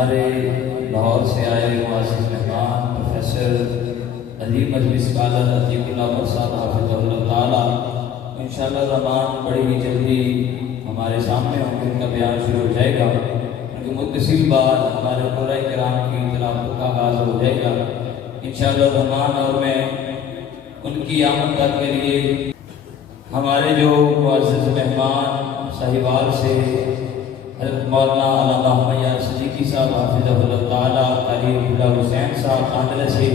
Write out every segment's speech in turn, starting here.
ہمارے لاہور سے آئے معزز مہمان پروفیسر عظیم مجلس اسکالر عطیق اللہ عمر صاحب حافظ اللہ تعالیٰ انشاءاللہ الرحمن بڑی ہی جلدی ہمارے سامنے ہوں گے، ان کا بیان شروع ہو جائے گا، کیونکہ متصل بعد ہمارے قرآن کرام کی تلاوت کا آغاز ہو جائے گا انشاءاللہ الرحمن۔ اور میں ان کی آمد تک کے لیے ہمارے جو معزز مہمان صاحبال سے حضرت مولانا علامہ محمد صدیقی صاحب حافظ اللہ تعالیٰ، قاری اللہ حسین صاحب آندھرا سے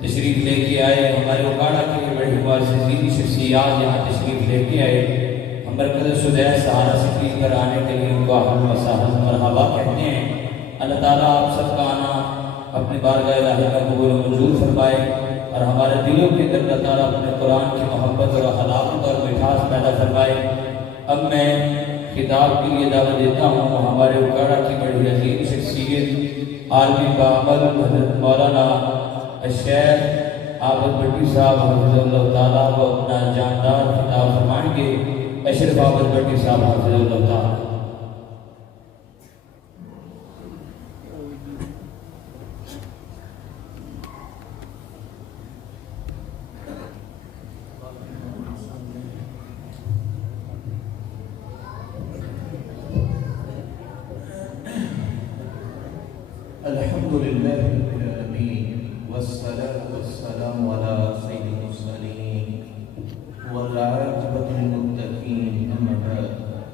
تشریف لے کے آئے، ہمارے اکاڑا کے بڑے معززین شخصیات یہاں تشریف لے کے آئے، ہم مرکز سدیس سہارا سٹی پر آنے کے لیے ان کو اہلا و سہلا مرحبا کہتے ہیں۔ اللہ تعالیٰ آپ سب کا آنا اپنے بارگاہ الہی میں قبول و منظور فرمائے، اور ہمارے دلوں کے اندر اللہ تعالیٰ اپنے قرآن کی محبت اور حلاوت اور مٹھاس پیدا فرمائے۔ اب میں خطاب کے لیے دعوت دیتا ہوں ہمارے اکاڑا کی بڑی عظیم شخصیت عالمی بعمل حضرت مولانا الشیخ عابد بٹی صاحب حفظ اللہ تعالیٰ کو اپنا جاندار خطاب فرمائیں گے۔ اشرف عابد بٹی صاحب حفظ اللہ تعالیٰ۔ الحمدللہ رب العالمین والصلاة والسلام علی سید المرسلین والعاقبۃ للمتقین، اما بعد،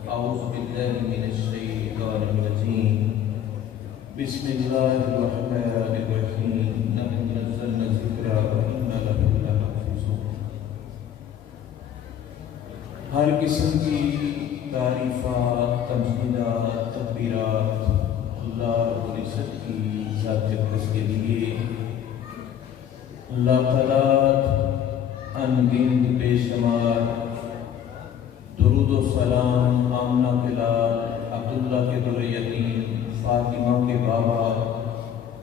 اعوذ باللہ من الشیطان الرجیم، بسم اللہ الرحمن الرحیم، نحن نزلنا الذکر وإنا لہ لحافظون۔ ہر قسم کی تعریفات، تمجیدات، تکبیرات اللہ رب العزت کی ذات اقدس کے لیے، اللہ تعالیٰ انگنت بے شمار درود و سلام آمنہ کے لال، عبداللہ کے در یتیم، فاطمہ کے بابا،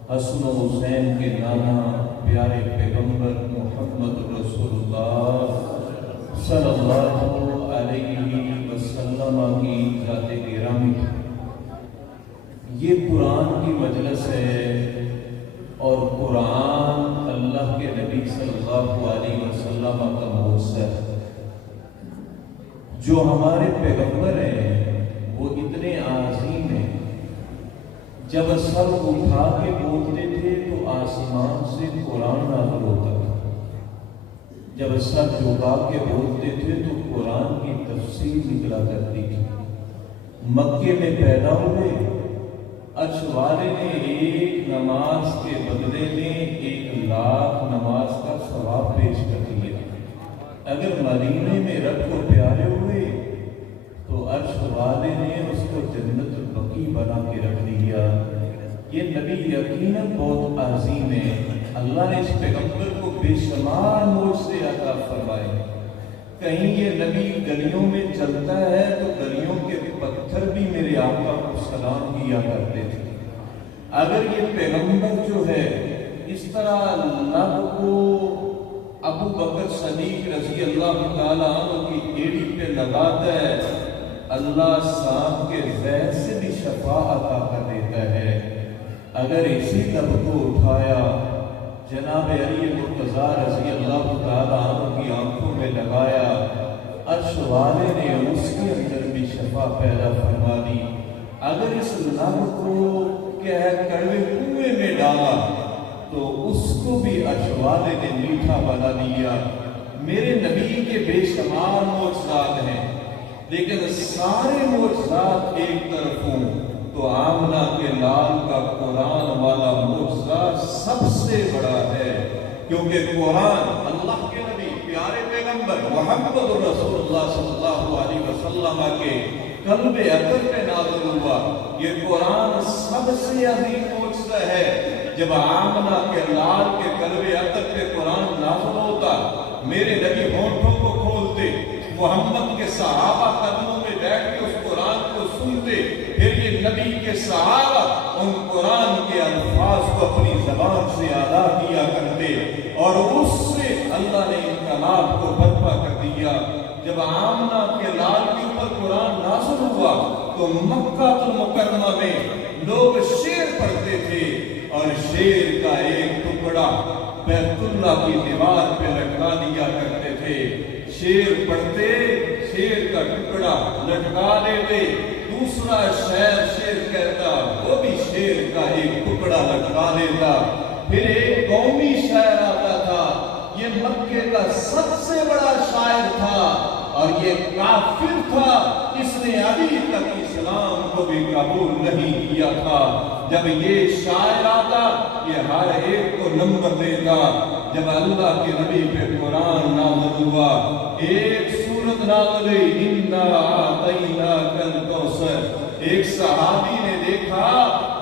حسن و حسین کے نانا، پیارے پیغمبر محمد رسول اللہ صلی اللہ علیہ وسلم کی ذات گرامی۔ یہ قرآن کی مجلس ہے اور قرآن اللہ کے نبی صلی اللہ علیہ وسلم کا معجزہ ہے۔ جو ہمارے پیغمبر ہیں وہ اتنے عظیم ہیں، جب سر اٹھا کے بولتے تھے تو آسمان سے قرآن نازل ہوتا تھا، جب سر جھکا کے بولتے تھے تو قرآن کی تفسیر نکلا کرتی تھی۔ مکے میں پیدا ہوئے، عرش والے نے ایک نماز کے بدلے میں 1,00,000 نماز کا ثواب پیش کر دیا۔ اگر مدینے میں رب کو پیارے ہوئے تو عرش والے نے اس کو جنت البقیع بنا کے رکھ دیا۔ یہ نبی یقیناً بہت عظیم ہے۔ اللہ نے اس پیغمبر کو بے شمار معجزے عطا فرمائے۔ کہیں یہ نبی گلیوں میں چلتا ہے تو گلیوں کے پتھر بھی میرے آقا کو سلام کیا کرتے تھے۔ اگر یہ پیغمبر جو ہے اس طرح لب کو ابو بکر صدیق رضی اللہ تعالیٰ عنہ کی ایڑی پہ لگاتا ہے، اللہ سانپ کے زہر سے بھی شفا عطا کر دیتا ہے۔ اگر اسی لب کو اٹھایا جناب علی مرتضیٰ رضی اللہ تعالیٰ عنہ کی آنکھوں میں لگایا، عرش والے نے اس کے اندر بھی شفا پیدا فرما دی۔ اگر اس لب کو کڑوے کنویں میں ڈالا تو اس کو بھی عرش والے نے میٹھا بنا دیا۔ میرے نبی کے بے شمار معجزات ہیں، لیکن سارے معجزات ایک طرف ہوں تو آمنہ کے لال کا قرآن والا معجزہ سب سے بڑا ہے، کیونکہ قرآن اللہ کے نبی پیارے پیغمبر محمد رسول اللہ صلی اللہ علیہ وسلم کے قلب اطہر پہ نازل ہوا۔ یہ قرآن سب سے عظیم معجزہ ہے۔ جب آمنہ کے لال کے قلب اطہر پہ قرآن نازل ہوتا، میرے نبی ہونٹوں کو کھولتے، محمد کے صحابہ قدموں میں بیٹھ کے اس قرآن کو سنتے، پھر یہ نبی کے صحابہ ان قرآن کے الفاظ کو اپنی زبان سے ادا کیا کرتے، اور اس سے اللہ نے انقلاب کو برپا کر دیا۔ جب آمنہ کے لال کے اوپر قرآن نازل ہوا تو مکہ المکرمہ میں لوگ شعر پڑھتے تھے اور شعر کا ایک ٹکڑا بیت اللہ کی دیوار پہ لٹکا دیا کرتے تھے. شعر پڑھتے, شعر کا ٹکڑا لٹکا دیتے, دوسرا شعر کہتا, وہ بھی شعر کا ایک ٹکڑا لٹکا دیتا. پھر ایک قومی شاعر آتا تھا, یہ مکے کا سب سے بڑا شاعر تھا اور یہ کافر تھا, اس نے ابھی تک اسلام کو بھی قبول نہیں کیا تھا. جب یہ شاعر آتا, یہ ہر ایک کو نمبر دیتا. جب اللہ کے نبی پہ قرآن نازل ہوا, ایک سورت نازل ہوئی, اِنَّا أَعْطَيْنَاكَ الْكَوْثَرَ. ایک صحابی نے دیکھا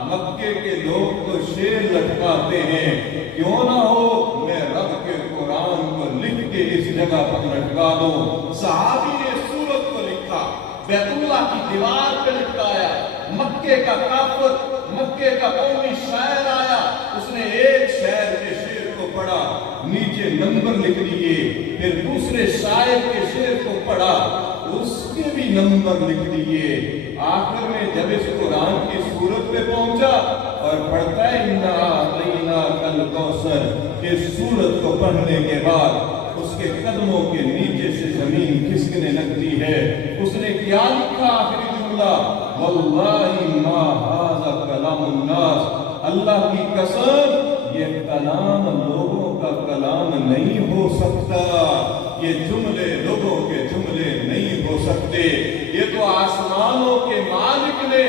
مکے کے لوگ تو شعر لٹکاتے ہیں, کیوں نہ ہو میں رب کے قرآن کو لکھ کے اس جگہ پر لٹکا دوں. صحابی نے سورت کو لکھا, بیت اللہ کی دیوار پہ لٹکایا. مکے کا کافر, مکے کا قومی شاعر آیا, اس نے ایک شاعر کے شعر کو پڑھا, نیچے نمبر لکھ دیے. پھر دوسرے شاعر کے شعر کو پڑھا, اس کے بھی نمبر لکھ دیے. آخر میں جب اس قرآن کی سورت پہ پہنچا اور پڑھتا ہے اِنَّا أَعْطَيْنَاكَ الْكَوْثَرَ, اس سورت کو پڑھنے کے بعد اس کے قدموں کے نیچے سے زمین کھسکنے لگتی ہے. اس نے کیا لکھا آخری جملہ, وَاللَّهِ مَا هَذَا كَلَامُ النَّاسِ. اللہ کی قسم یہ کلام لوگوں کا کلام نہیں ہو سکتا, یہ جملے لوگوں کے جملے نہیں ہو سکتے. یہ تو آسمانوں کے مالک نے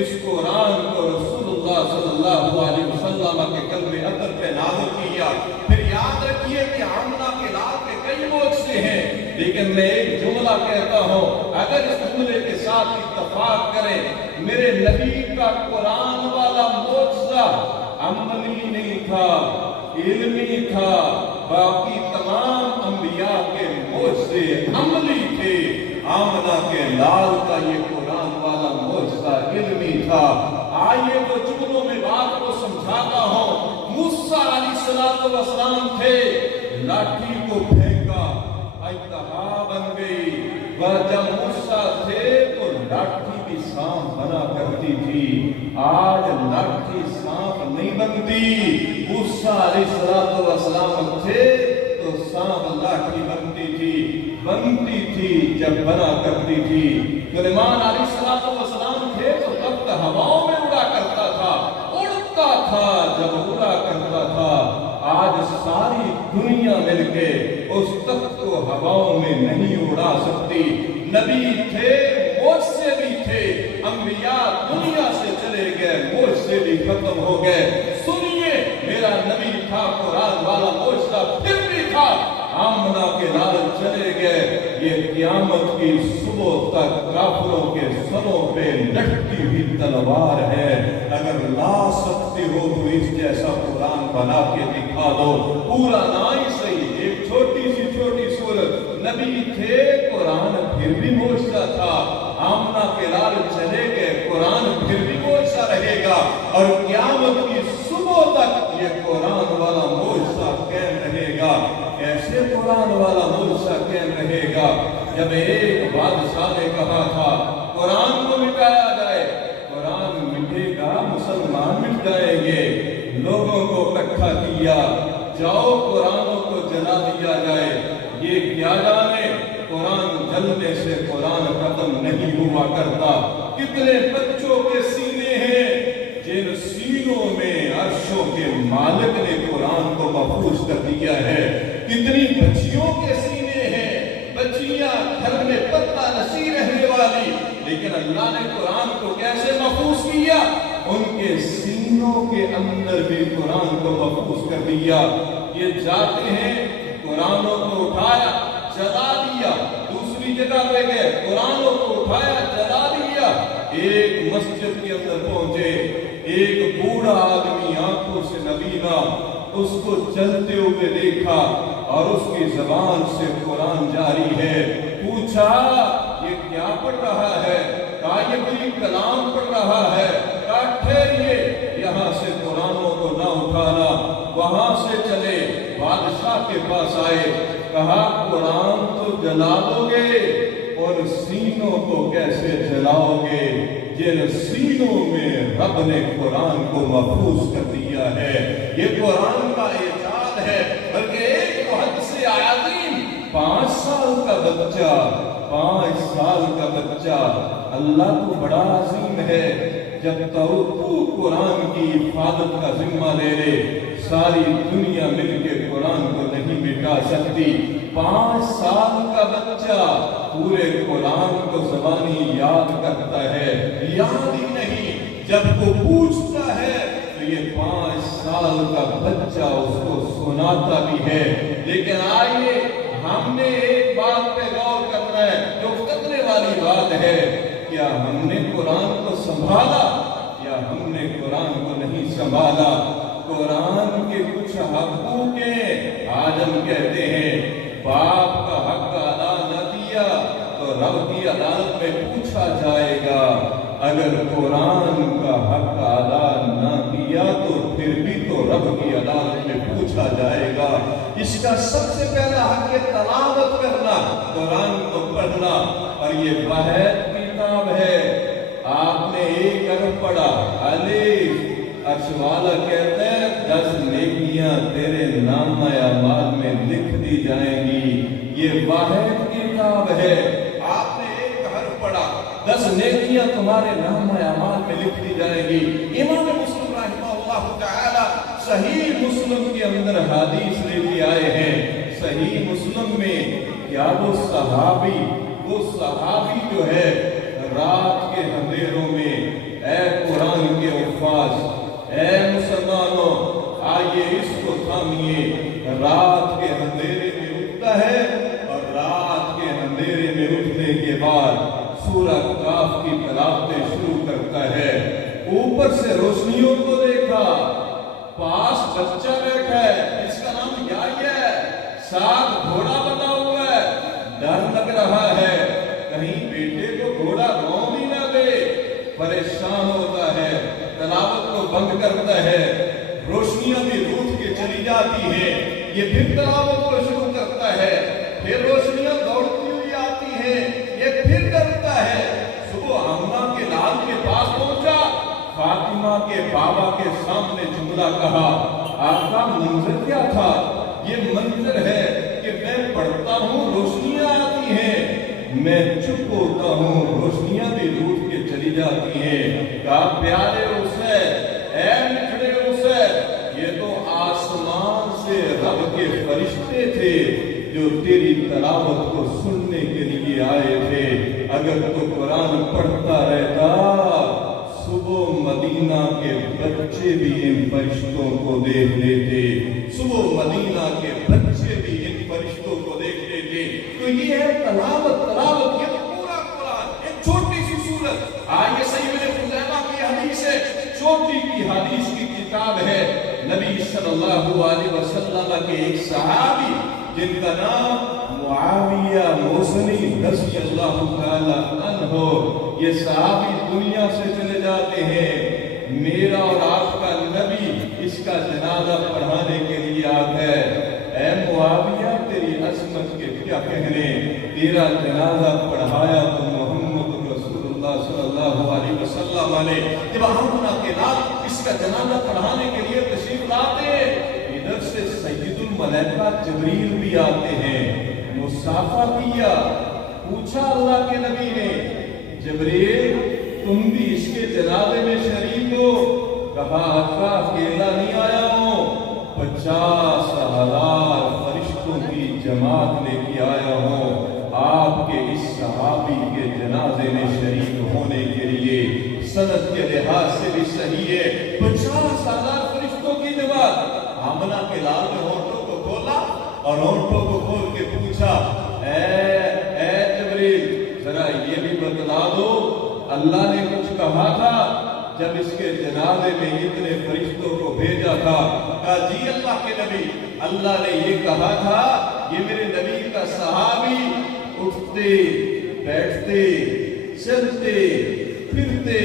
اس قرآن کو رسول اللہ صلی اللہ علیہ وسلم کے قلب اطہر پہ نازل کیا. پھر یاد رکھیے کہ آمنہ کے لال کے کئی معجزے ہیں, لیکن میں ایک جملہ کہتا ہوں, اگر اس جملے کے ساتھ اتفاق کریں, میرے نبی کا قرآن والا معجزہ عملی نہیں تھا, علمی تھا. باقی تمام انبیاء کے معجزے عملی تھے. آمنہ کے لال کا یہ قرآن والا معجزہ علمی تھا. آئیے تو جملوں میں بات کو سمجھاتا ہوں. موسیٰ علیہ السلام تھے, لاٹھی کو پھینکا, اژدہا بن گئی. جب موسیٰ تھے تو لاٹھی بھی سانپ بنا کرتی تھی. آج لاٹھی سانپ نہیں بنتی. موسیٰ علیہ السلام تھے تو سانپ لاٹھی بنتی تھی جب بنا کرتی تھی. سلیمان علیہ السلام تھے تو تخت ہواؤں میں اڑا کرتا تھا, اڑتا تھا جب اڑا کرتا تھا. آج ساری دنیا مل کے اس تخت کو ہواؤں میں نہیں اڑا سکتی. نبی تھے, معجزے بھی تھے, انبیاء دنیا سے چلے گئے, معجزے بھی ختم ہو گئے. سنیے, میرا نبی تھا, قرآن والا معجزہ پھر بھی تھا. آمنہ کے لال چلے گئے, یہ قیامت کی صبح تک کافروں کے سروں پہ لٹکی ہوئی تلوار ہے. اگر لا سکتے ہو تو اس جیسا قرآن بنا کے دکھا دو. پورا نہ ہی صحیح, ایک چھوٹی سی سورت. نبی تھے, قرآن پھر بھی معجزہ تھا. آمنہ کے لال چلے گئے, قرآن پھر بھی معجزہ رہے گا. اور قیامت کی صبح تک یہ قرآن والا معجزہ قائم رہے گا. ایسے قرآن والا معجزہ قائم رہے گا جب ایک بادشاہ نے کہا تھا قرآن کو مٹایا جائے. قرآن مٹے گا, مسلمان مٹ جائیں گے. لوگوں کو اکٹھا کیا, جاؤ قرآنوں کو جلا دیا جائے. یہ کیا جانے, قرآن جلنے سے قرآن ختم نہیں ہوا کرتا. کتنے بچوں کے سینے ہیں جن سینوں میں عرشوں کے مالک نے قرآن کو محفوظ کر دیا ہے. کتنی بچیوں کے سینے ہیں, بچیاں گھر میں پتہ نسی رہنے والی, لیکن اللہ نے قرآن کو کیسے محفوظ کیا, ان کے سینوں کے اندر بھی قرآن کو محفوظ کر دیا. یہ جاتے ہیں, قرآنوں کو اٹھایا, جلا دیا. دوسری جگہ پہ گئے, قرآنوں کو اٹھایا, جلا دیا. ایک مسجد کے اندر پہنچے, ایک بوڑھا آدمی آنکھوں سے نبینا, اس کو چلتے ہوئے دیکھا اور اس کی زبان سے قرآن جاری ہے. پوچھا یہ کیا پڑھ رہا ہے, کہا یہ کوئی کلام پڑھ رہا ہے. کہا ٹھہریے, یہاں سے قرآنوں کو نہ اٹھانا. وہاں سے چلے, بادشاہ کے پاس آئے, کہا قرآن تو جلا دو گے اور سینوں کو کیسے جلاؤ گے. جن سینوں میں رب نے قرآن کو محفوظ کر دیا ہے. یہ قرآن کا اعجاز ہے. بلکہ ایک محدث عظیم 5 سال کا بچہ 5 سال کا بچہ اللہ تو بڑا عظیم ہے. جب تو قرآن کی حفاظت کا ذمہ لے لے ساری دنیا مل کے قرآن کو نہیں مٹا سکتی. 5 سال کا بچہ پورے قرآن کو زبانی یاد کرتا ہے. یاد ہی نہیں جب وہ پوچھتا ہے تو یہ 5 سال کا بچہ اس کو سناتا بھی ہے. لیکن آئیے ہم نے ایک بات پہ غور کرنا ہے جو خطرے والی بات ہے. کیا ہم نے قرآن کو سنبھالا یا ہم نے قرآن کو نہیں سنبھالا؟ قرآن کے کچھ حقوق ہیں. آج ہم کہتے ہیں باپ کا حق ادا نہ کیا تو رب کی عدالت میں پوچھا جائے گا. اگر قرآن کا حق ادا نہ کیا تو پھر بھی تو رب کی عدالت میں پوچھا جائے گا. اس کا سب سے پہلا حق ہے تلاوت کرنا، قرآن کو پڑھنا. اور یہ واحد کتاب ہے. آپ نے 1 حرف پڑھا الف، عرش والا کہتا ہے 10 نیکیاں تیرے نامہ اعمال میں لکھ دی جائیں گی. یہ واحد کتاب ہے. آپ نے 1 حرف پڑھا 10 نیکیاں تمہارے نامہ اعمال میں لکھ دی جائیں گی. امام مسلم رحمہ اللہ تعالی صحیح مسلم کے اندر حدیث لے کے آئے ہیں. صحیح مسلم میں کیا وہ صحابی جو ہے رات کے اندھیروں میں اے قرآن کے حفاظ، اے مسلمانوں آئیے اس کو تھامیے، رات کے اندھیرے میں اٹھتا ہے اور رات کے اندھیرے میں اٹھنے کے بعد سورہ کاف کی تلاوتیں شروع کرتا ہے. اوپر سے روشنیوں کو دیکھا، پاس بچہ بیٹھا ہے، اس کا نام یحییٰ ہے، ساتھ گھوڑا بنا ہوا ہے. ڈر لگ رہا ہے کہیں بیٹے کو گھوڑا رون ہی نہ دے. پریشان ہوتا ہے، تلاوت کو بند کرتا ہے. روشنیاں بھی روٹھ کے چلی جاتی ہیں. یہ پھر تلاوت کو شروع کرتا ہے. پھر روشنیاں دوڑتی ہوئی آتی ہیں. یہ پھر ڈرتا ہے. صبح امنہ کے لال کے پاس پہنچا، فاطمہ کے بابا کے سامنے جملہ کہا. آقا منظر کیا تھا؟ یہ منظر ہے کہ میں پڑھتا ہوں روشنیاں آتی ہیں، میں چپ ہوتا ہوں روشنیاں بھی روٹھ کے چلی جاتی ہیں. کہا پیارے حسین، اے میٹھے حسین، یہ تو آسمان سے رب کے فرشتے تھے جو تیری تلاوت کو سننے کے لیے آئے تھے. اگر تو قرآن پڑھتا رہتا صبح مدینہ کے بچے بھی ان فرشتوں کو دیکھ لیتے. صبح مدینہ کے بچے بھی ان فرشتوں کو دیکھ لیتے. تو یہ ہے تلاوت. یہ تو پورا قرآن ایک چھوٹی سی سورت. آئیے سید خزیمہ کی حدیث ہے، چھوٹی کی حدیث کی کتاب ہے. نبی صلی اللہ علیہ وسلم کے ایک صحابی جن کا نام معاویہ موصلی رضی اللہ تعالی عنہ، یہ صحابی دنیا سے چلے جاتے ہیں. میرا اور آپ کا نبی اس کا جنازہ پڑھانے کے لیے آتا ہے. اے معاویہ تیری عظمت کے کیا کہنے، تیرا جنازہ پڑھایا تو محمد رسول اللہ صلی اللہ علیہ وسلم نے جب آمنہ کے لال اس کا جنازہ پڑھانے کے لیے تشریف لاتے، ادھر سے سید الملائکہ جبریل بھی آتے ہیں. مصافحہ کیا، پوچھا اللہ کے نبی نے جبریل تم بھی اس کے جنازے میں شریک ہو؟ کہا آقا اکیلا نہیں آیا ہوں، 50,000 فرشتوں کی جماعت لے کے آیا ہوں آپ کے اس صحابی کے جنازے میں شریک ہونے کے لیے. سند کے لحاظ سے بھی صحیح ہے. 50,000 فرشتوں کی جماعت. آمنہ کے لال نے ہونٹوں کو کھولا اور ہونٹوں کو کھول کے پوچھا اے جبریل ذرا یہ بھی بتلا دو اللہ نے کچھ کہا تھا جب اس کے جنازے میں اتنے فرشتوں کو بھیجا تھا؟ کہا جی اللہ کے نبی، اللہ نے یہ کہا تھا یہ میرے نبی کا صحابی اٹھتے بیٹھتے چلتے پھرتے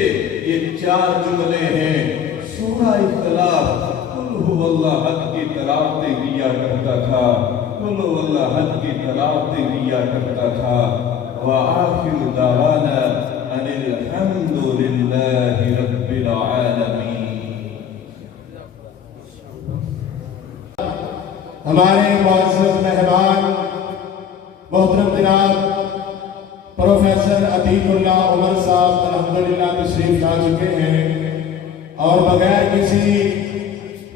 یہ 4 جملے ہیں. سورہ اختلاف قل هو اللہ حد کی تلاوتیں کیا کرتا تھا. قل هو اللہ حد کی تلاوتیں کیا کرتا تھا. وآخر دعوانا ان الحمد للہ رب العالمین۔ ہمارے معزز مہمان محترم جناب پروفیسر عتیق اللہ عمر صاحب الحمدللہ تشریف لا چکے ہیں، اور بغیر کسی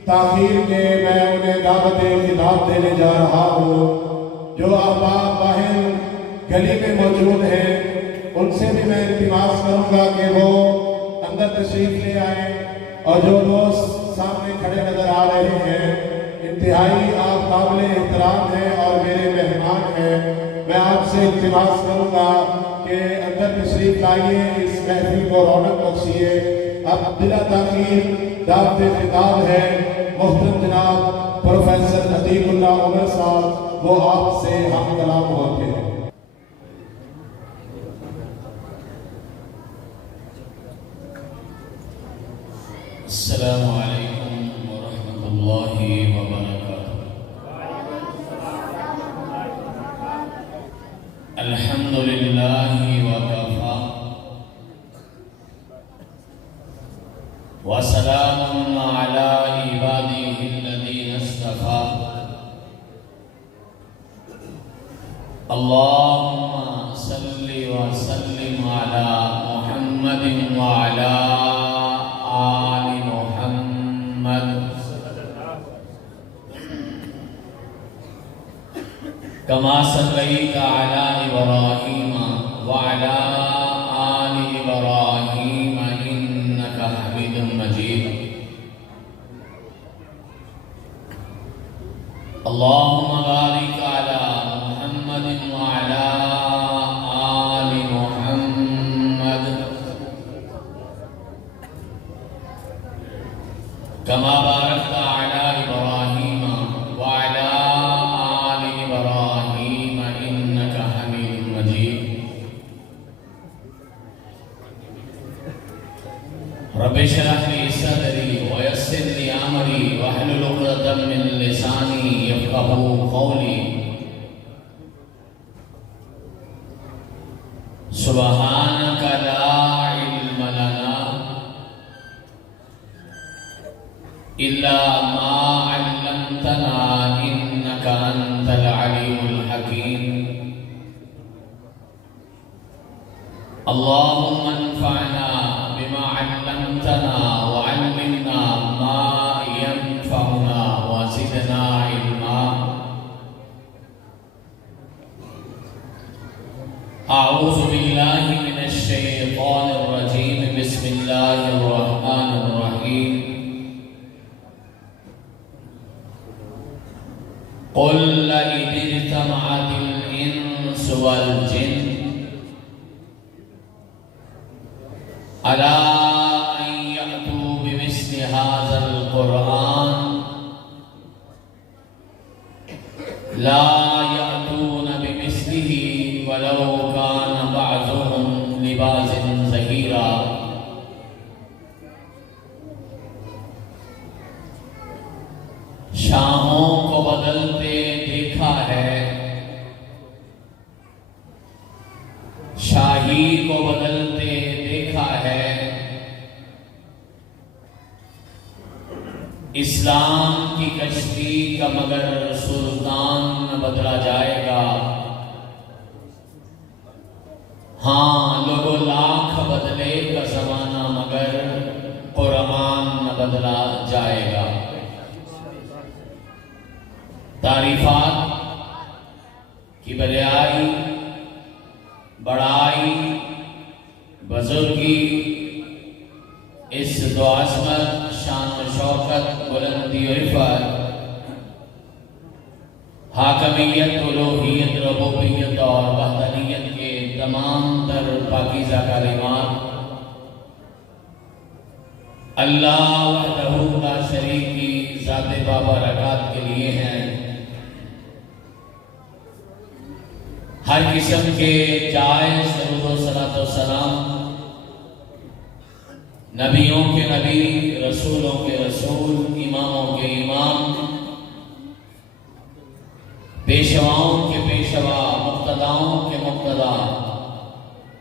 تاخیر کے میں انہیں دعوت خطاب دینے جا رہا ہوں۔ جو احباب باہر گلی میں موجود ہیں ان سے بھی میں التماس کروں گا کہ وہ اندر تشریف لے آئیں، اور جو دوست سامنے کھڑے نظر آ رہے ہیں انتہائی آپ قابل احترام ہیں اور میرے مہمان ہیں، میں آپ سے التماس کروں گا کہ اندر تشریف لائیے، اس محفل کو رونق بخشیے۔ اب بلا تاخیر دعوت خطاب ہے محترم جناب پروفیسر عتیق اللہ عمر صاحب، وہ آپ سے ہم کلام ہوتے ہیں۔ السلام علیکم ورحمۃ اللہ وبرکاتہ۔ الحمد للہ وکفا وسلام علی عبادہ الذین اصطفیٰ۔ اللہم صلی وسلم علی محمد وعلی آل محمد کما صلیت علی ابراہیم وعلی آل ابراہیم انک حمید مجید۔ اللہم بارک علی محمد وعلی آل محمد کما بارکت علی ابراہیم وعلی آل ابراہیم انک حمید مجید۔ رب اشرح لی صدری ویسر لی امری واحلل عقدۃ من لسانی یفقہوا قولی۔ سبحانک لا علم لنا الا ما علمتنا انک انت العلیم الحکیم۔ اللہم انفعنا بما علمتنا وعلمنا ما ينفعنا وزدنا علما۔ اعوذ باللہ من الشیطان الرجیم، بسم اللہ الرحمن الرحیم۔ قل لئن اجتمعت الانس والجن على ان يأتوا بمثل هذا القرآن لا يأتون بمثله ولو كان بعضهم لبعض ظهيرا۔ شاہوں کو بدلتے دیکھا ہے، شاہی کو بدلتے دیکھا ہے، اسلام کی کشتی کا مگر سلطان نہ بدلا جائے گا۔ ہاں لوگوں لاکھ بدلے کا زمانہ مگر قرآن نہ بدلا جائے گا۔ تعریفات کی بڑائی، بزرگی، اس دو عظمت، شان و شوکت، بلندی و عفت، حاکمیت، الوہیت، ربوبیت اور وحدانیت کے تمام تر پاکیزہ کلمات اللہ وحدہ لا شریک کی ذات بابرکات کے لیے ہیں۔ ہر قسم کے جائز درود و صلاۃ و سلام نبیوں کے نبی، رسولوں کے رسول، اماموں کے امام، پیشواؤں کے پیشوا، مقتداؤں کے مقتدا،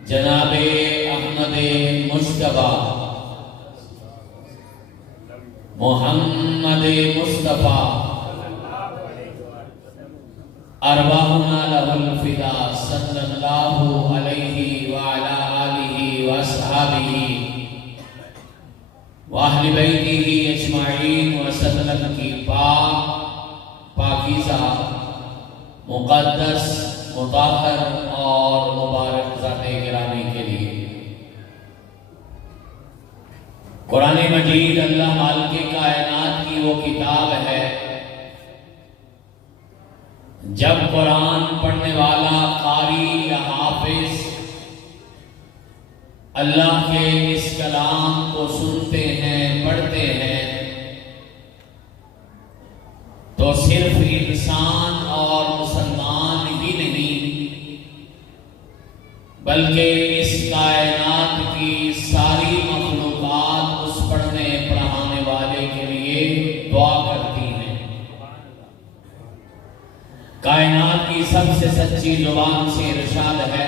جناب احمد محمد مصطفیٰ محمد مصطفیٰ ارواحنا لہ الفدا صلی اللہ علیہ وعلا آلہ واصحابہ واہل بیتہ اجمعین وسلم کی پاکیزہ مقدس مطہر اور مبارک ذات گرامی کے لیے قرآن مجید اللہ مالک کائنات کی وہ کتاب ہے، جب قرآن پڑھنے والا قاری یا حافظ اللہ کے اس کلام کو سنتے ہیں پڑھتے ہیں تو صرف انسان اور مسلمان ہی نہیں بلکہ اس کائنات کی ساری مخلوقات اس پڑھنے پڑھانے والے کے لیے دعا کرتی ہیں۔ کائنات کی سب سے سچی زبان سے ارشاد ہے،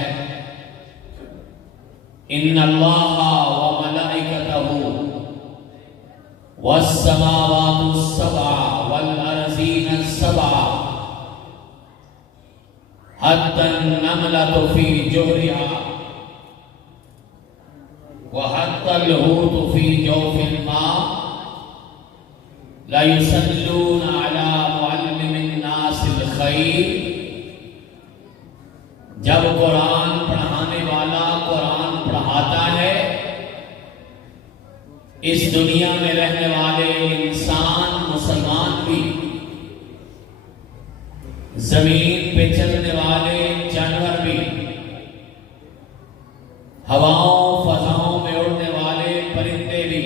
ان اللہ و ملائکتہ والسماوات السبع والارضین السبع حتی النملة فی جحرها وحتی الحوت فی جوف الماء لیصلون علی معلم الناس الخیر۔ جب قرآن پڑھانے والا قرآن پڑھاتا ہے، اس دنیا میں رہنے والے انسان مسلمان بھی، زمین پہ چلنے والے جانور بھی، ہواؤں فضاؤں میں اڑنے والے پرندے بھی،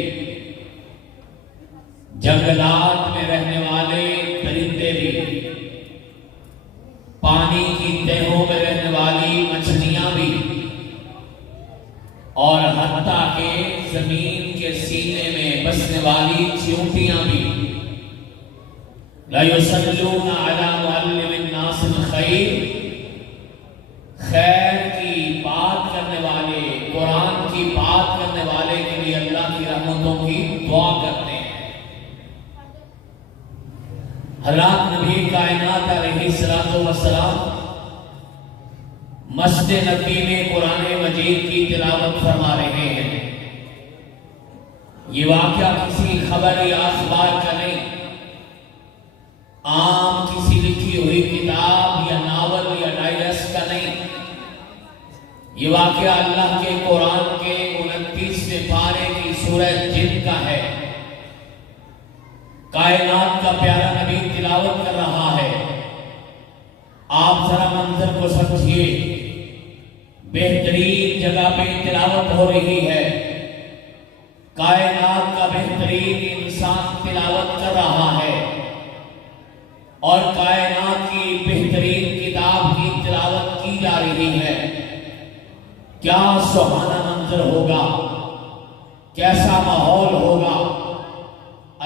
جنگلات میں رہنے والے پرندے بھی، پانی کی تہوں میں رہنے والی مچھلیاں بھی، اور حتیٰ کہ زمین کے سینے میں بسنے والی چیونٹیاں بھی، لَيُصَلُّونَ عَلَى مُعَلِّمِ النَّاسِ الْخَيْرِ، خیر کی بات کرنے والے، قرآن کی بات کرنے والے کے لیے اللہ کی رحمتوں کی دعا کرتے ہیں۔ حضرات نبی کائنات علیہ السلام مسجد نبی میں قرآن مجید کی تلاوت فرما رہے ہیں۔ یہ واقعہ کسی خبر یا اخبار کا نہیں، عام کسی لکھی ہوئی کتاب یا ناول یا ڈائجسٹ کا نہیں، یہ واقعہ اللہ کے قرآن کے 29ویں پارے کی سورہ جن کا ہے۔ کائنات کا پیارا نبی تلاوت کر رہا ہے، آپ ذرا منظر کو سمجھیے، بہترین جگہ پہ تلاوت ہو رہی ہے، کائنات کا بہترین انسان تلاوت کر رہا ہے، اور کائنات کی بہترین کتاب کی تلاوت کی جا رہی ہے۔ کیا سہانا منظر ہوگا، کیسا ماحول ہوگا۔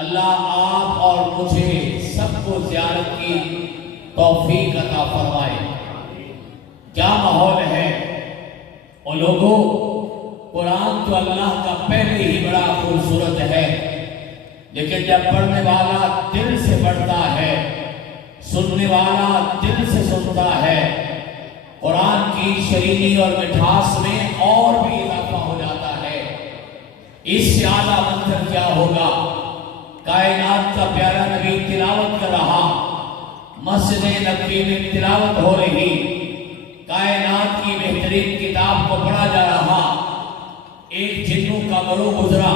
اللہ آپ اور مجھے سب کو زیارت کی توفیق عطا فرمائے۔ کیا ماحول ہے اور لوگوں، قرآن تو اللہ کا پہلے ہی بڑا خوبصورت ہے، لیکن جب پڑھنے والا دل سے پڑھتا ہے، سننے والا دل سے سنتا ہے، قرآن کی شرینی اور مٹھاس میں اور بھی اضافہ ہو جاتا ہے۔ اس سے اعلیٰ منظر کیا ہوگا؟ کائنات کا پیارا نبی تلاوت کر رہا، مسجد نبوی میں تلاوت ہو رہی، کائنات کی بہترین کتاب کو پڑھا جا رہا۔ ایک جنوں کا مرو گزرا،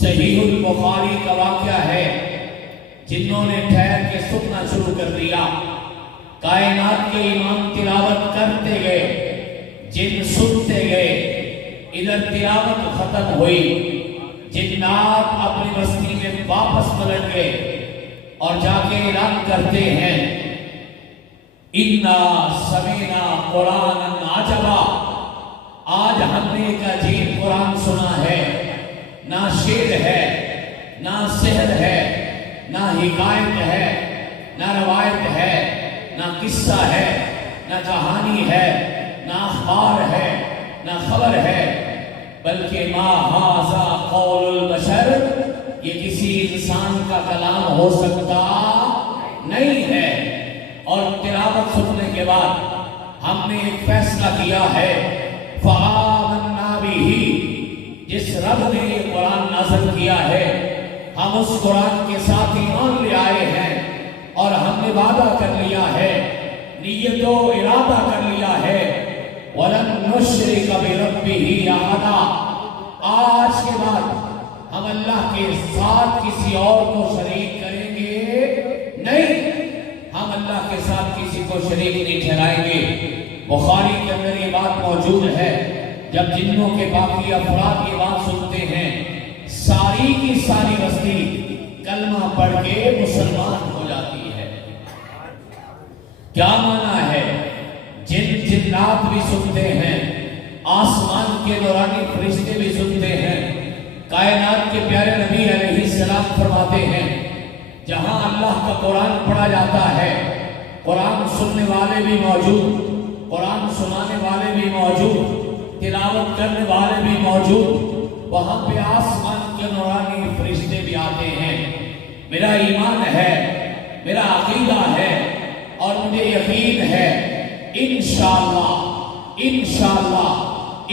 صحیح البخاری کا واقعہ ہے، جنوں نے ٹھہر کے سننا شروع کر دیا۔ کائنات کے امام تلاوت کرتے گئے، جن سنتے گئے، ادھر تلاوت ختم ہوئی، جنات اپنی بستی میں واپس پلٹ گئے اور جا کے اعلان کرتے ہیں، اِنَّا سَمِعْنَا قُرْآنًا عَجَبًا، آج ہم نے ایک عجیب قرآن سنا ہے، نہ شعر ہے، نہ سحر ہے، نہ حکایت ہے، نہ روایت ہے، نہ قصہ ہے، نہ کہانی ہے، نہ اخبار ہے، نہ خبر ہے، بلکہ ما ھذا قول البشر، یہ کسی انسان کا کلام ہو سکتا نہیں ہے۔ اور تلاوت سننے کے بعد ہم نے ایک فیصلہ کیا ہے، فآمنا بہ، جس رب نے یہ قرآن نازل کیا ہے ہم اس قرآن کے ساتھ ایمان لے آئے ہیں، اور ہم نے وعدہ کر لیا ہے، نیت و ارادہ کر لیا ہے، وَلَن نُشْرِكَ بِرَبِّهِ أَحَدًا، آج کے بعد ہم اللہ کے ساتھ کسی اور کو شریک کریں گے نہیں، ہم اللہ کے ساتھ کسی کو شریک نہیں ٹھہرائیں گے۔ بخاری کے اندر یہ بات موجود ہے، جب جنوں کے باقی افراد یہ بات سنتے ہیں، ساری کی ساری بستی کلمہ پڑھ کے مسلمان ہو جاتی ہے۔ کیا معنی ہے؟ جنات بھی سنتے ہیں، آسمان کے نورانی فرشتے بھی سنتے ہیں۔ کائنات کے پیارے نبی علیہ السلام فرماتے ہیں، جہاں اللہ کا قرآن پڑھا جاتا ہے، قرآن سننے والے بھی موجود، قرآن سنانے والے بھی موجود، تلاوت کرنے والے بھی موجود، وہاں پہ آسمان کے نورانی فرشتے بھی آتے ہیں۔ میرا ایمان ہے، میرا عقیدہ ہے، اور مجھے یقین ہے انشاءاللہ انشاءاللہ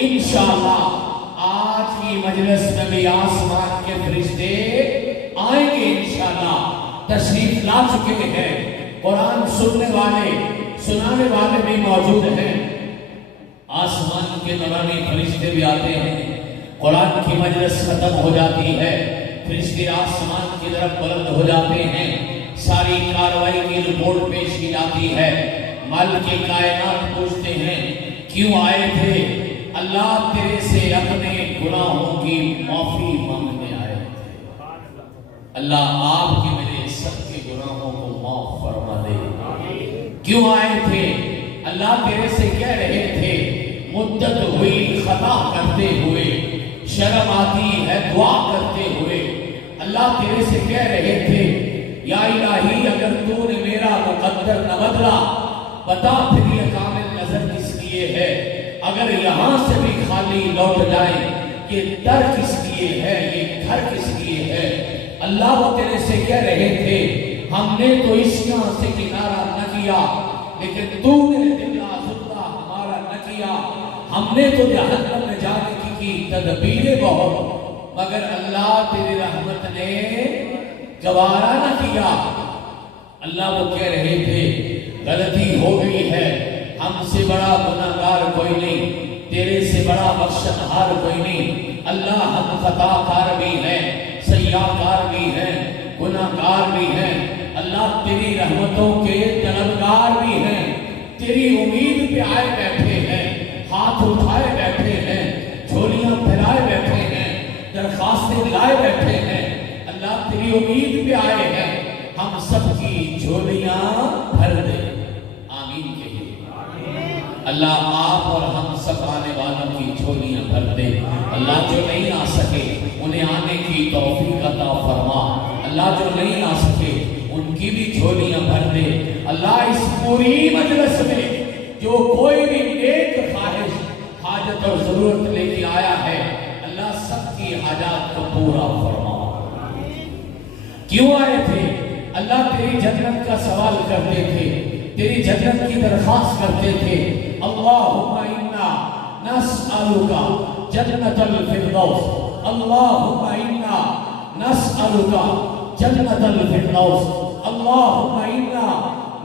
انشاءاللہ آج کی مجلس میں بھی آسمان کے فرشتے آئیں گے انشاءاللہ، تشریف لا چکے ہیں، قرآن سننے والے سنانے والے بھی موجود ہیں، آسمان کے نورانی فرشتے بھی آتے ہیں۔ قرآن کی مجلس ختم ہو جاتی ہے، فرشتے آسمان کی طرف بلند ہو جاتے ہیں، ساری کاروائی کی رپورٹ پیش کی جاتی ہے۔ مالک کائنات پوچھتے ہیں، کیوں آئے تھے؟ اللہ تیرے سے اپنے گناہوں کی معافی مانگنے آئے تھے، اللہ آپ کے میرے سب کے گناہوں کو معاف فرما دے۔ کیوں آئے تھے؟ اللہ تیرے سے کہہ رہے تھے، مدت ہوئی خطا کرتے ہوئے، شرم آتی ہے دعا کرتے ہوئے، اللہ تیرے سے کہہ رہے تھے، یا الہی اگر تو نے میرا مقدر نہ بدلا، بتا پھر یہ کامل نظر کس لیے ہے؟ اگر یہاں سے بھی خالی لوٹ جائیں، یہ در کس لیے ہے؟ یہ گھر کس لیے ہے؟ اللہ وہ تیرے سے کہہ رہے تھے، ہم نے تو اس یہاں سے کنارہ نہ کیا، لیکن تو نے دل آزردہ ہمارا نہ کیا، ہم نے تو جہنم میں جانے کی تدبیریں بہت، مگر اللہ تیری رحمت نے گوارا نہ کیا۔ اللہ وہ کہہ رہے تھے، غلطی ہو گئی ہے، ہم سے بڑا گناہگار کوئی نہیں، تیرے سے بڑا بخشنہار کوئی نہیں۔ اللہ ہم خطا کار بھی ہیں، سیاہ کار بھی ہیں، گناہگار بھی ہیں، اللہ تیری رحمتوں کے طلبگار بھی ہیں، تیری امید پہ آئے بیٹھے ہیں، ہاتھ اٹھائے بیٹھے ہیں، جھولیاں پھیلائے بیٹھے ہیں، درخواستیں لائے بیٹھے ہیں، اللہ تیری امید پہ آئے ہیں، ہم سب کی جھولیاں بھر دے۔ آمین کہیے۔ اللہ آپ اور ہم سب آنے والوں کی جھولیاں بھر دے۔ اللہ جو نہیں آ سکے انہیں آنے کی توفیق عطا فرما، اللہ جو نہیں آ سکے ان کی بھی جھولیاں بھر دے۔ اللہ اس پوری مجلس میں جو کوئی بھی نیک خواہش حاجت اور ضرورت لے کے آیا ہے، اللہ سب کی حاجات کو پورا فرما۔ کیوں آئے تھے؟ اللہ تیری جنت کا سوال کرتے تھے، تیری جنت کی درخواست کرتے تھے۔ اللہم انا نسألک جنت الفردوس، اللہم انا نسألک جنت الفردوس، اللہم انا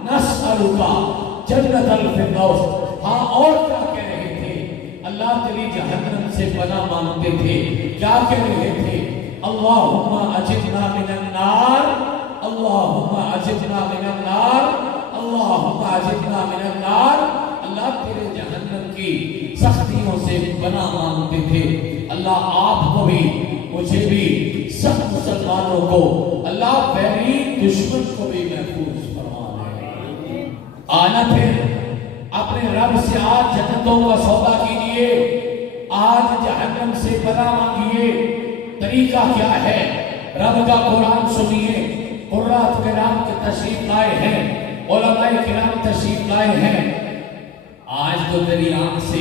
نسألک جنت الفردوس۔ ہاں اور کیا کہہ رہے تھے؟ اللہ تیری جہنم سے پناہ مانگتے تھے۔ کیا کہہ رہے تھے؟ اللہم اجرنا من النار، اللہم اجرنا من النار، اللہم اجرنا من النار۔ اللہ تیرے جہنم کی سختیوں سے پناہ مانگتے تھے۔ اللہ آپ کو بھی مجھے بھی سب مسلمانوں کو اللہ بیری دشمن کو بھی محفوظ فرما دے۔ آنا پھر اپنے رب سے آج جنتوں کا سودا کیجئے، آج جہنم سے پناہ مانگیے۔ طریقہ کیا ہے؟ رب کا قرآن سنیے، قرات کرام کے تشریف لائے ہیں، علماء کرام تشریف لائے ہیں۔ آج تو تیری آنکھ سے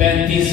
35,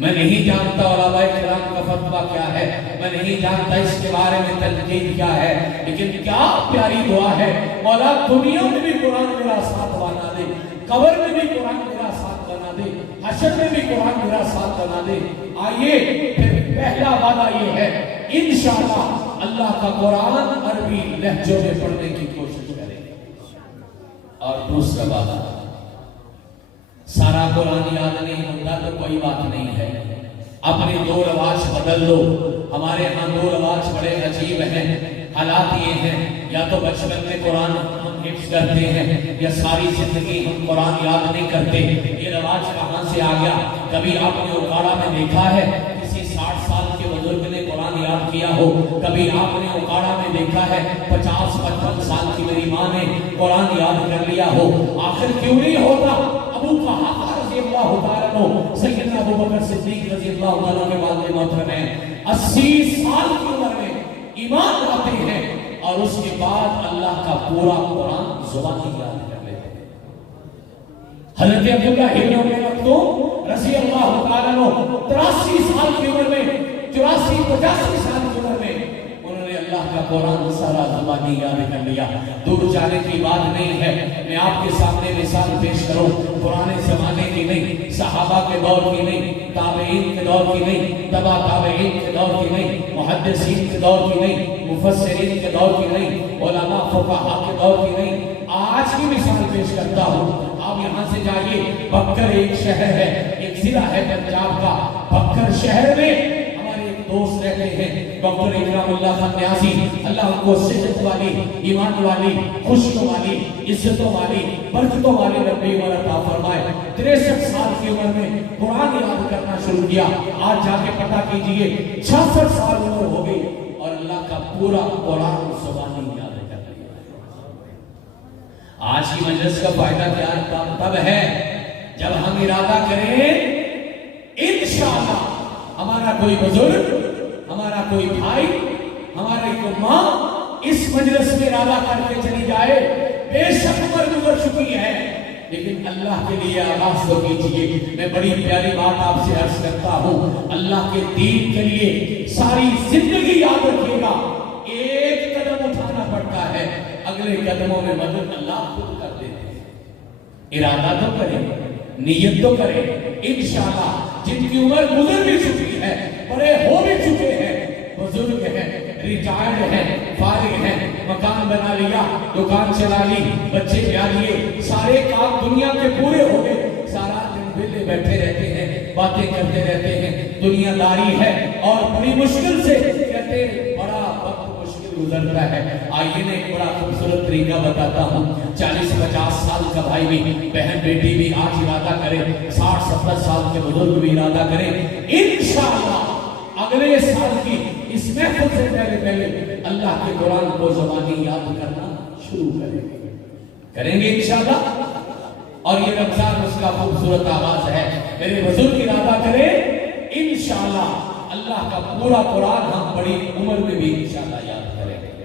میں نہیں جانتا علماء کرام کا فتویٰ کیا ہے، میں نہیں جانتا اس کے بارے میں تنقید کیا ہے، لیکن کیا پیاری دعا ہے، مولا دنیا میں بھی قرآن میرا ساتھ بنا دے، قبر میں بھی قرآن میرا ساتھ بنا دے، حشر میں بھی قرآن میرا ساتھ بنا دے۔ آئیے پھر پہلا وعدہ یہ ہے، انشاءاللہ اللہ کا قرآن عربی لہجوں میں پڑھنے کی کوشش کریں گے۔ اور دوسرا وعدہ، سارا قرآن یاد نہیں ہوتا تو کوئی بات نہیں ہے، اپنے دو رواج بدل دو۔ ہمارے ہاں دو رواج بڑے عجیب ہیں، حالات یہ ہیں یا تو بچپن میں قرآن ہم حفظ کرتے ہیں یا ساری زندگی ہم قرآن یاد نہیں کرتے۔ یہ رواج کہاں سے آ گیا؟ کبھی آپ نے اکاڑا میں دیکھا ہے کسی 60 سال کے بزرگ نے قرآن یاد کیا ہو؟ کبھی آپ نے اکاڑا میں دیکھا ہے 50-55 سال کی میری ماں نے قرآن یاد کر لیا ہو؟ آخر کیوں نہیں ہوتا؟ ابو قحافہ رضی اللہ تعالیٰ عنہ، سیدنا ابو بکر صدیق رضی اللہ تعالیٰ کے والد محترم ہیں، 80 سال کی عمر میں ایمان لاتے ہیں اور اس کے بعد اللہ کا پورا قرآن زبانی یاد کر لیتے ہیں۔ حضرت عبداللہ ابن ام مکتوم رضی اللہ تعالیٰ عنہ 83 سال کی عمر میں، 84-85 سال کی عمر میں انہوں نے اللہ کا قرآن سارا زبانی یاد کر لیا۔ دور جانے کی بات نہیں ہے، میں آپ کے سامنے مثال پیش کروں، پرانے زمانے کی نہیں، صحابہ کے دور کی نہیں، تابعین کے دور کی نہیں، تبع تابعین کے دور کی نہیں، محدثین کے دور کی نہیں، مفسرین کے دور کی نہیں، علماء فقہاء کے دور کی نہیں، آج کی مثال پیش کرتا ہوں۔ آپ یہاں سے جائیے، بکر ایک شہر ہے، ایک ضلع ہے پنجاب کا، بکر شہر میں ہمارے ایک دوست رہتے ہیں ڈاکٹر اکرام اللہ خان نیازی، اللہ ان کو صحت والی، ایمان والی، خوشیوں والی، عزتوں والی، برکتوں والی لمبی عمر عطا فرمائے۔ 63 سال کی عمر میں قرآن یاد کرنا شروع کیا، آج جا کے پتہ کیجئے 66 سال عمر ہو گئی اور اللہ کا پورا قرآن زبانی یاد کر لیا۔ آج کی مجلس کا فائدہ کیا تب ہے جب ہم ارادہ کریں انشاءاللہ ہمارا کوئی بزرگ، ہمارا کوئی بھائی، ہماری کوئی ماں اس مجلس میں ارادہ کر کے چلی جائے، بے شک عمر گزر چکی ہے لیکن اللہ کے لیے آغاز تو کیجئے۔ میں بڑی پیاری بات آپ سے عرض کرتا ہوں، اللہ کے دین کے لیے ساری زندگی یاد رکھیے گا، ایک قدم اٹھانا پڑتا ہے، اگلے قدموں میں مدد اللہ خود کر دیتے ہیں۔ ارادہ تو کریں، نیت تو کریں، انشاءاللہ جن کی عمر گزر بھی چکی ہے، بڑے ہو بھی چکے ہیں، بزرگ ہیں، ریٹائرڈ ہیں، فارغ ہیں، مکان بنا لیا، دکان چلا لی، بچے بیا لیے، سارے کام دنیا کے پورے ہو گئے، سارا دن ویلے بیٹھے رہتے ہیں، باتیں کرتے رہتے ہیں، دنیا داری ہے اور بڑی مشکل سے کہتے ہیں بڑا وقت مشکل گزرتا ہے۔ آئیے میں ایک بڑا خوبصورت طریقہ بتاتا ہوں، 40-50 سال کا بھائی بھی، بہن بیٹی بھی آج ارادہ کرے، 60-70 سال کے بزرگ بھی ارادہ کرے، انشاءاللہ اگلے سال کی اس محفل سے پہلے اللہ کے قرآن کو زبانی یاد کرنا شروع کریں گے انشاءاللہ۔ اور یہ رمضان اس کا خوبصورت آغاز ہے، میرے بزرگ ارادہ کریں انشاءاللہ اللہ کا پورا قرآن ہم بڑی عمر میں بھی انشاءاللہ یاد کریں گے۔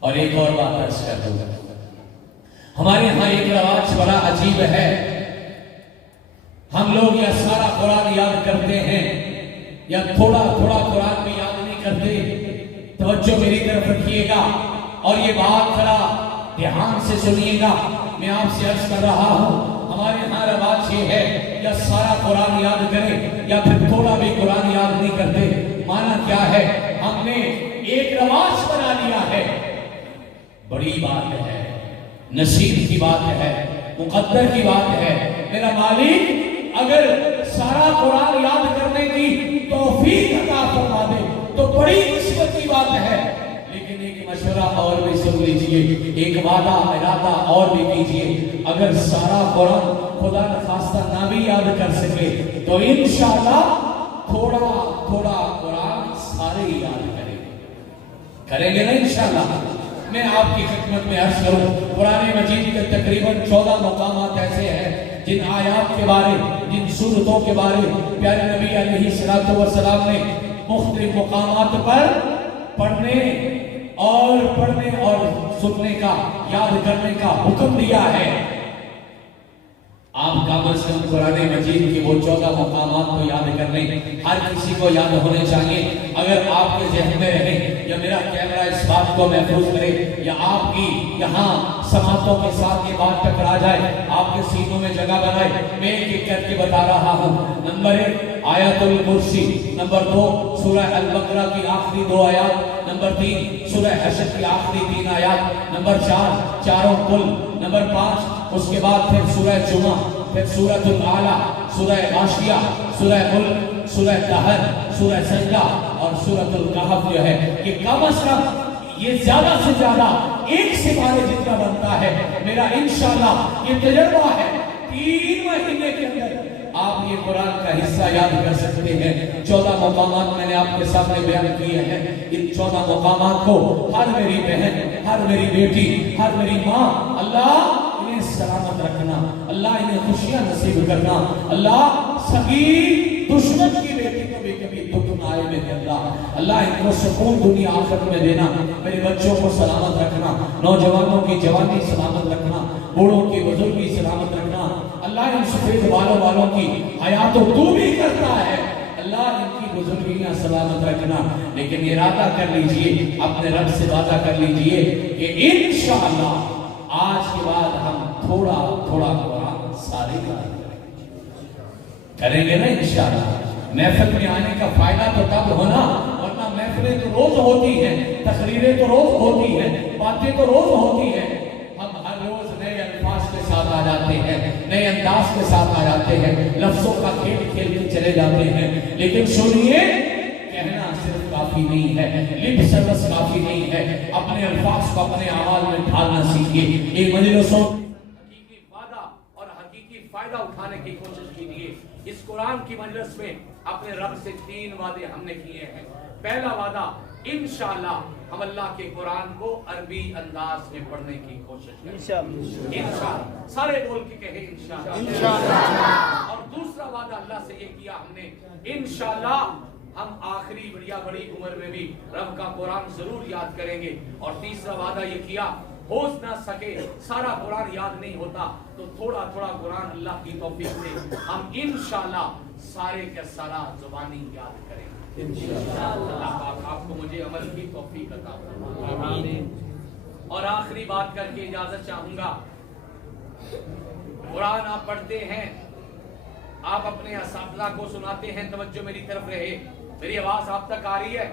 اور ایک اور بات عرض کر دوں، ہمارے ہاں ایک رواج بڑا عجیب ہے، ہم لوگ یا سارا قرآن یاد کرتے ہیں یا تھوڑا تھوڑا قرآن بھی یاد نہیں کرتے۔ توجہ میری طرف رکھیے گا اور یہ بات ذرا دھیان سے سنیے گا، میں آپ سے عرض کر رہا ہوں، ہمارے ہاں رواج یہ ہے یا سارا قرآن یاد کریں یا پھر تھوڑا بھی قرآن یاد نہیں کرتے۔ مانا کیا ہے؟ ہم نے ایک رواج بنا لیا ہے، بڑی بات ہے، نصیب کی بات ہے، مقدر کی بات ہے، میرا مالک اگر سارا قرآن یاد کرنے کی توفیق عطا فرما دے تو بڑی قسمت کی بات ہے، لیکن ایک مشورہ اور بھی سن لیجئے، ایک وعدہ ارادہ اور بھی کیجئے، اگر سارا قرآن خدا نخواستہ نہ بھی یاد کر سکے تو انشاءاللہ تھوڑا تھوڑا قرآن سارے یاد کریں گے نا انشاءاللہ۔ میں آپ کی خدمت میں عرض کروں، قرآن مجید کے تقریباً 14 مقامات ایسے ہیں جن آیات کے بارے، جن سورتوں کے بارے پیارے نبی علیہ السلام نے مختلف مقامات پر پڑھنے اور سننے کا، یاد کرنے کا حکم دیا ہے۔ آپ کم از کم قرآن مجید کے وہ 14 مقامات کو یاد کر لیں. ہر کسی کو یاد ہونے چاہیے. اگر آپ کے ذہن میں رہے یا میرا کیمرہ اس بات کو محفوظ کرے یا آپ کی یہاں سماعتوں کے ساتھ یہ بات ٹکرا جائے, آپ کے سینوں میں جگہ بنائے, میں ایک ایک کر کے بتا رہا ہوں. نمبر 1 آیت الکرسی, نمبر 2 سورہ البقرہ کی آخری 2 آیات, نمبر 3 سورہ حشر کی آخری 3 آیات, نمبر 4 چاروں کل, نمبر 5 اس کے بعد پھر سورہ جمعہ, پھر سورۃ الاعلیٰ, سورہ غاشیہ, سورہ ملک, سورہ دہر, سورہ سجدہ اور سورۃ الکہف جو ہے. یہ کم از کم یہ زیادہ سے زیادہ ایک سپارے جتنا بنتا ہے. میرا انشاءاللہ یہ تجربہ ہے, 3 مہینے کے اندر آپ یہ قرآن کا حصہ یاد کر سکتے ہیں. 14 مقامات میں نے آپ کے سامنے بیان کیے ہیں. ان 14 مقامات کو ہر میری بہن, ہر میری بیٹی, ہر میری ماں, اللہ انہیں سلامت رکھنا, اللہ انہیں خوشیاں نصیب کرنا, اللہ سبھی دشمن کی بیٹی کو بھی کبھی دکھ نہ آئے میرے اللہ ان کو سکون دنیا آخرت میں دینا. میرے بچوں کو سلامت رکھنا, نوجوانوں کی جوانی سلامت رکھنا, بوڑھوں کی بزرگی سلامت رکھنا. اللہ ان سفید والوں کی حیات و تو بھی کرتا ہے, اللہ ان کی بزرگیاں سلامت رکھنا. لیکن ارادہ کر لیجئے, اپنے رب سے وعدہ کر لیجئے کہ انشاءاللہ آج کے بعد ہم تھوڑا تھوڑا قرآن سارے کریں گے نا انشاءاللہ. محفل میں آنے کا فائدہ تو تب ہونا, ورنہ محفلیں تو روز ہوتی ہیں, تقریریں تو روز ہوتی ہیں, باتیں تو روز ہوتی ہیں. ہم ہر روز نئے الفاظ کے ساتھ آ جاتے ہیں, نئے انداز کے ساتھ آ جاتے ہیں, لفظوں کا کھیل کھیل کے چلے جاتے ہیں. لیکن سنیے, کہنا صرف کافی نہیں ہے, لپ سروس کافی نہیں ہے, اپنے الفاظ کو اپنے اعمال میں ڈھالنا سیکھیے. ایک مجلسوں حقیقی وعدہ اور حقیقی فائدہ اٹھانے کی کوشش کیجیے. اس قرآن کی مجلس میں اپنے رب سے 3 وعدے ہم نے کیے ہیں. پہلا وعدہ, انشاءاللہ ہم اللہ کے قرآن کو عربی انداز میں پڑھنے کی کوشش کریں. انشاءاللہ سارے بول کے کہیں انشاءاللہ. اور دوسرا وعدہ اللہ سے یہ کیا ہم نے, انشاءاللہ ہم آخری بڑی عمر میں بھی رب کا قرآن ضرور یاد کریں گے. اور تیسرا وعدہ یہ کیا, ہو نہ سکے سارا قرآن یاد نہیں ہوتا تو تھوڑا تھوڑا قرآن اللہ کی توفیق سے ہم انشاءاللہ سارے کا سارا زبانی یاد کریں گے انشاءاللہ. اللہ پاک آپ کو مجھے عمل کی توفیق عطا فرمائے. اور آخری بات کر کے اجازت چاہوں گا, قرآن آپ پڑھتے ہیں, آپ اپنے اساتذہ کو سناتے ہیں, توجہ میری طرف رہے. میری آواز آپ تک آ رہی ہے؟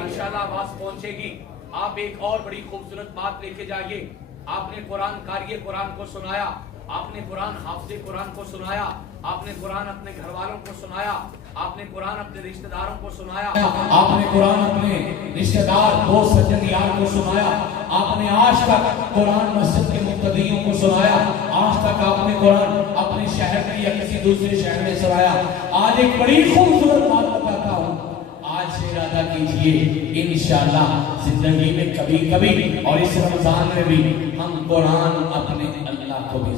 انشاءاللہ آواز پہنچے گی. آپ ایک اور بڑی خوبصورت بات لے کے جائیے. آپ نے قرآن قاری قرآن کو سنایا, آپ نے قرآن حافظ قرآن کو سنایا, آپ نے قرآن اپنے گھر والوں کو سنایا, آپ نے قرآن اپنے رشتہ داروں کو سنایا, آپ نے قرآن اپنے رشتہ دار دوست سجن یار کو سنایا, آپ نے آج تک قرآن مسجد کے مقتدیوں کو سنایا, آج تک آپ نے قرآن اپنے شہر میں یا کسی دوسرے شہر میں سنایا. آج ایک بڑی خوبصورت بات بتاتا ہوں, آج سے ارادہ کیجئے انشاءاللہ زندگی میں کبھی کبھی اور اس رمضان میں بھی ہم قرآن اپنے اللہ کو بھی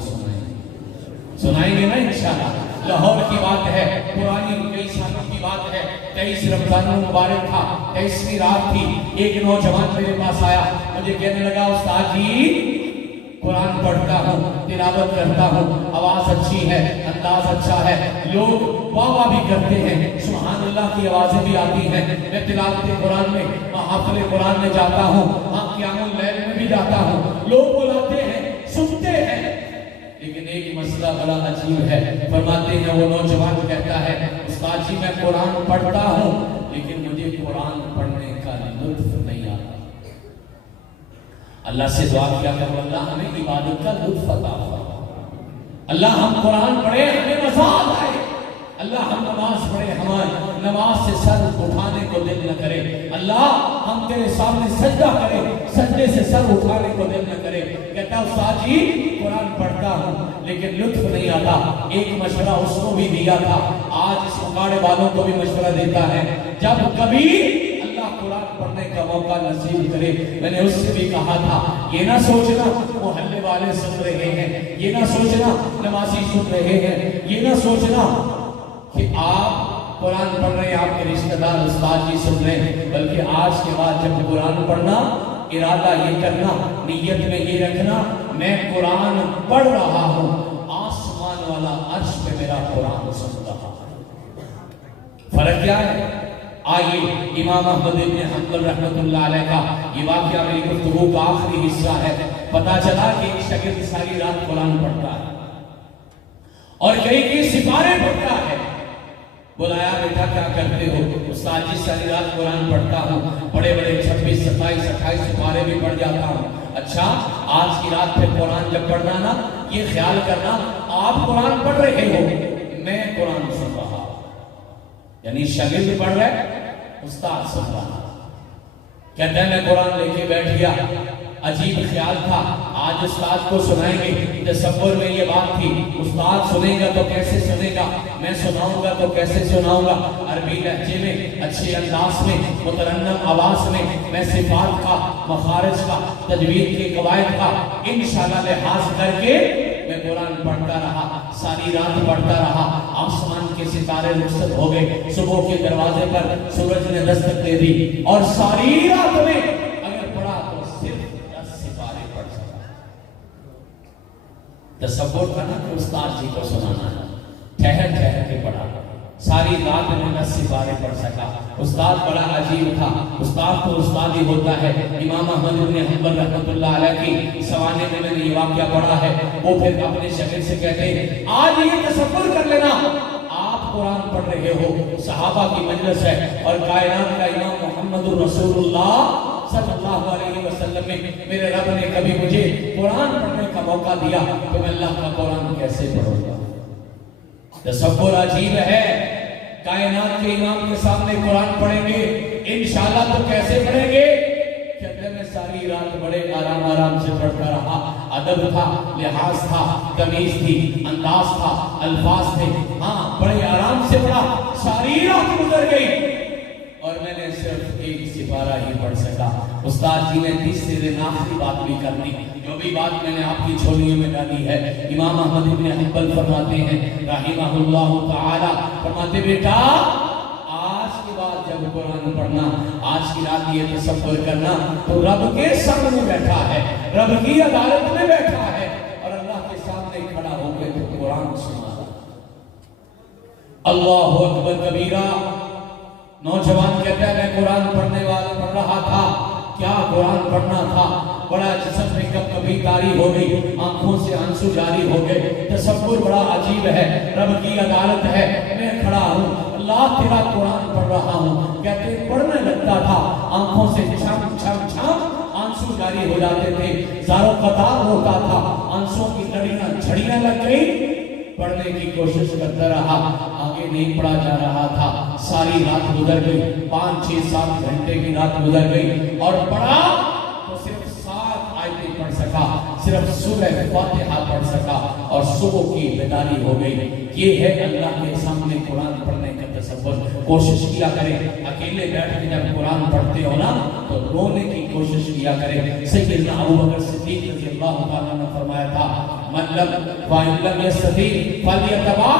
سنائیں گے نا انشاءاللہ. لاہور کی بات ہے, پرانی کئی سالوں کی بات ہے, 23 رمضان مبارک تھا, 23ویں رات تھی. ایک نوجوان میرے پاس آیا, مجھے کہنے لگا استاد جی قرآن پڑھتا ہوں, تلاوت کرتا ہوں, آواز اچھی ہے, انداز اچھا ہے, لوگ واہ واہ بھی کرتے ہیں, سبحان اللہ کی آوازیں بھی آتی ہیں, میں تلاوت قرآن میں, محافل قرآن میں جاتا ہوں, ہاں قیام اللیل میں بھی جاتا ہوں, لوگ بلاتے ہیں, سنتے ہیں. لیکن ایک مسئلہ بڑا عجیب ہے. فرماتے ہیں وہ نوجوان کہتا ہے استاد جی میں قرآن پڑھتا ہوں لیکن مجھے قرآن پڑھنے کا لطف نہیں آتا. اللہ سے دعا کیا کرو, اللہ ہمیں عبادت کا لطف عطا فرما. اللہ ہم قرآن پڑھے ہمیں مزہ آتا ہے. اللہ ہم نماز پڑھے ہمیں نماز سے سر اٹھانے کو دل نہ کرے. اللہ ہم تیرے سامنے سجدہ کرے, سجدے سے سر اٹھانے کو دل نہ کرے. کہتا استاد جی قرآن پڑھتا ہوں لیکن لطف نہیں آتا. ایک مشورہ اس کو بھی دیا تھا, آج اس مقاڑے والوں کو بھی مشورہ دیتا ہے. جب کبھی اللہ قرآن پڑھنے کا موقع نصیب کرے, میں نے اس سے بھی کہا تھا یہ نہ سوچنا محلے والے سن رہے ہیں, یہ نہ سوچنا نمازی سن رہے ہیں, یہ نہ سوچنا کہ آپ قرآن پڑھ رہے ہیں آپ کے رشتہ دار استاد جی سن رہے ہیں, بلکہ آج کے بعد جب قرآن پڑھنا ارادہ یہ کرنا, نیت میں یہ رکھنا میں قرآن پڑھ رہا ہوں, آسمان آسمان والا عرش پہ میرا قرآن سن رہا ہے۔ فرق کیا ہے؟ آئیے امام احمد بن حنبل رحمۃ اللہ علیہ کا یہ واقعہ میری گفتگو کا آخری حصہ ہے۔ پتا چلا کہ ایک شاگرد ساری رات قرآن پڑھتا ہے اور کئی سپارے پڑھتا ہے۔ بلایا، بیٹا کیا کرتے ہو؟ استاد جی ساری رات قرآن پڑھتا ہوں، بڑے بڑے 26 27 28 سپارے بھی پڑھ جاتا ہوں۔ اچھا، آج کی رات پھر قرآن جب پڑھنا نا، یہ خیال کرنا آپ قرآن پڑھ رہے ہو، میں قرآن سن رہا ہوں۔ یعنی شاگرد پڑھ رہے، استاد سن رہا۔ کہتے ہیں میں قرآن لے کے بیٹھ گیا، عجیب خیال تھا آج استاد کو سنائیں گے۔ تصور میں یہ بات تھی، استاد سنے گا تو کیسے سنے گا، میں سناؤں گا تو کیسے سناؤں گا، عربی لہجے میں، اچھے انداز میں، مترنم آواز میں صفات کا، مخارج کا، تجوید کے قواعد کا انشاءاللہ لحاظ کر کے میں قرآن پڑھتا رہا، ساری رات پڑھتا رہا۔ آسمان کے ستارے رخصت ہو گئے، صبح کے دروازے پر سورج نے دستک دے دی، اور ساری رات میں اگر پڑھا تو صرف 10 سپارے پڑھ سکا۔ تصور کرنا کہ استاد جی کو سنانا ہے، ٹھہر کے پڑھا، ساری رات میں 10 سپارے پڑھ سکا۔ استاد بڑا عجیب تھا، استاد تو استاد ہی ہوتا ہے۔ امام احمد بن حنبل رحمۃ اللہ علیہ کی سوانے میں نے یہ واقعہ پڑھا ہے۔ وہ پھر اپنے شاگرد سے کہتے ہیں، آج یہ تصور کر لینا آپ قرآن پڑھ رہے ہو، صحابہ کی مجلس ہے اور کائنات کا امام محمد رسول اللہ صلی اللہ علیہ وسلم میں میرے رب نے کبھی مجھے قرآن پڑھنے کا موقع دیا تو میں اللہ کا قرآن کیسے پڑھوں گا؟ تصور عجیب ہے، کائنات کے امام کے سامنے قرآن پڑھیں گے انشاءاللہ تو کیسے پڑھیں گے؟ کہتے میں ساری رات بڑے آرام سے پڑھتا رہا، ادب تھا، لحاظ تھا، تمیز تھی، انداز تھا، الفاظ تھے، ہاں بڑے آرام سے پڑھا، ساری رات گزر گئی اور میں نے صرف ایک سپارہ ہی پڑھ سکا۔ استاد جی نے تیسرے دن آخری بات بھی کرنی، جو بھی بات میں نے آپ کی جھولیوں میں ڈالی ہے۔ امام احمد بن حنبل فرماتے ہیں رحمہ اللہ تعالی، فرماتے بیٹا آج کے بعد جب قرآن پڑھنا، آج کی رات یہ تصور کرنا تو رب کے سامنے بیٹھا ہے، رب کی عدالت میں بیٹھا ہے اور اللہ کے سامنے کھڑا ہو کے تو قرآن سنا۔ اللہ اکبر کبیرہ۔ نوجوان کہتا ہے میں قرآن پڑھنے والا پڑھ رہا تھا، کیا قرآن پڑھنا تھا، بڑا جسم میں کبھی تاری ہو گئی، آنکھوں سے آنسو جاری ہو گئے۔ تصور بڑا عجیب ہے، رب کی عدالت ہے، میں کھڑا ہوں، اللہ تیرا قرآن پڑھ رہا ہوں۔ کہتے پڑھنے لگتا تھا، آنکھوں سے چھم چھم چھم آنسو جاری ہو جاتے تھے، زارو قطار ہوتا تھا، آنسوں کی لڑیاں جھڑیاں لگ گئی، پڑھنے کی کوشش کرتا رہا، آگے نہیں پڑھا جا رہا تھا۔ ساری رات گزر گئی، 5 6 7 گھنٹے کی رات گزر گئی اور پڑھا تو صرف 7 آیتیں پڑھ سکا، صرف سورہ فاتحہ پڑھ سکا اور صبح کی بیداری ہو گئی۔ یہ ہے اللہ کے سامنے قرآن پڑھنے کا تصور۔ کوشش کیا کریں اکیلے بیٹھ کے جب قرآن پڑھتے ہو نا تو رونے کی کوشش کیا کریں۔ سیدنا ابوبکر صدیق رضی اللہ تعالیٰ نے فرمایا تھا من لم يستطع فليتبع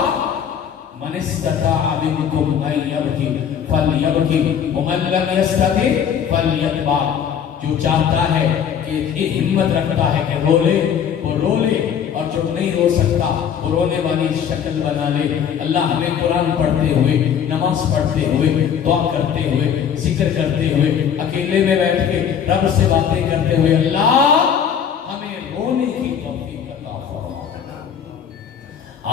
من استطاع منكم ان يبكي فليبكي ومن لم يستطع فليتبع۔ جو چاہتا ہے کہ ہمت رکھتا ہے کہ رو لے وہ رو لے، اور جو نہیں رو سکتا وہ رونے والی شکل بنا لے۔ اللہ ہمیں قرآن پڑھتے ہوئے، نماز پڑھتے ہوئے، دعا کرتے ہوئے، ذکر کرتے ہوئے، اکیلے میں بیٹھ کے رب سے باتیں کرتے ہوئے اللہ ہمیں رونے کی توفیق عطا فرما۔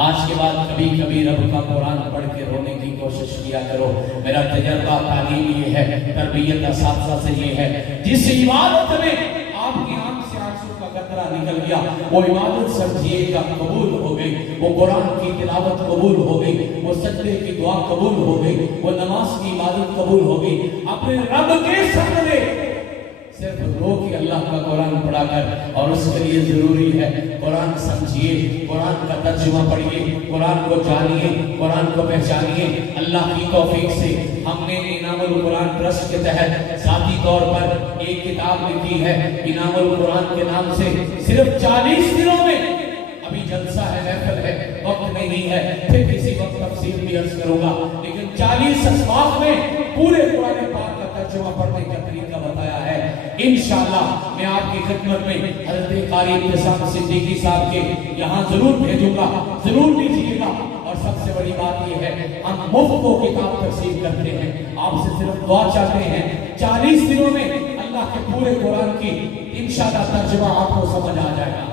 آج کے بعد کبھی کبھی رب کا قرآن پڑھ کے رونے کی کوشش کیا کرو۔ میرا تجربہ تعلیم یہ ہے، تربیت اساتذہ سے یہ ہے، جس عبادت میں آپ کی آنکھ سے آنسو کا قطرہ نکل گیا وہ عبادت سمجھیے گا قبول ہو گئی، وہ قرآن کی تلاوت قبول ہو گئی، وہ سجدے کی دعا قبول ہو گئی، وہ نماز کی عبادت قبول ہو گئی۔ اپنے رب کے سامنے صرف رو کے اللہ کا قرآن پڑھا کر، اور اس کے لیے ضروری ہے قرآن سمجھیے، قرآن کا ترجمہ پڑھیے، قرآن کو جانیے، قرآن کو پہچانیے۔ اللہ کی توفیق سے ہم نے انعام القرآن ٹرسٹ کے تحت ذاتی طور پر ایک کتاب لکھی ہے انعام القرآن کے نام سے۔ صرف 40 دنوں میں، ابھی جلسہ ہے، محفل ہے، وقت نہیں ہے، پھر کسی وقت تفصیل بھی عرض کروں گا، لیکن 40 اسباق میں پورے قرآن پاک کا ترجمہ پڑھنے کا طریقہ بتایا ہے. انشاءاللہ میں آپ کی خدمت میں حضرت قاری ابتسام صدیقی صاحب کے یہاں ضرور بھیجوں گا, ضرور لیجیے گا. اور سب سے بڑی بات یہ ہے ہم مفت کو کتاب تقسیم کرتے ہیں, آپ سے صرف دعا چاہتے ہیں. 40 دنوں میں اللہ کے پورے قرآن کی انشاءاللہ ترجمہ آپ کو سمجھ آ جائے گا.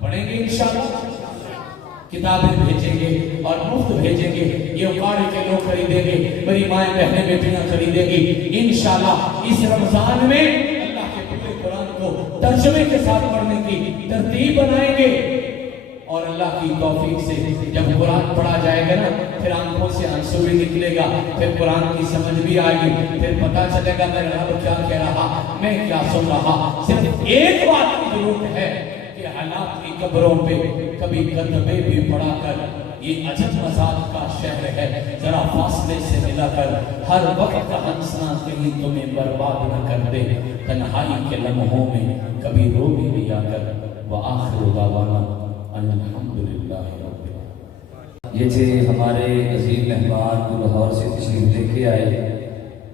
پڑھیں گے انشاءاللہ, کتابیں بھیجیں گے اور مفت بھیجیں گے. یہ قاری کے لوگ خریدیں گے, میری مائیں بہنیں بیٹیاں خریدیں گی. انشاءاللہ اس رمضان میں اللہ کے پورے قرآن کو ترجمے کے ساتھ پڑھنے کی ترتیب بنائیں گے. اور اللہ کی توفیق سے جب قرآن پڑھا جائے گا نا, پھر آنکھوں سے آنسو بھی نکلے گا, پھر قرآن کی سمجھ بھی آئے گی, پھر پتا چلے گا میرا رب کیا کہہ رہا, میں کیا سن رہا. صرف ایک بات کی ضرورت ہے کہ حالات کی قبروں پہ کبھی کتبے بھی پڑھا کر, یہ عجب مزاج کا شہر ہے, ذرا فاصلے سے ملا کر ہر وقت کا ہنسنا کہیں تمہیں برباد نہ کر دے. تنہائی کے لمحوں میں کبھی رو بھی لیا کر. وآخر دعوانا الحمدللہ. یہ تھے ہمارے عظیم مہمان جو لاہور سے تشریف لے کے آئے.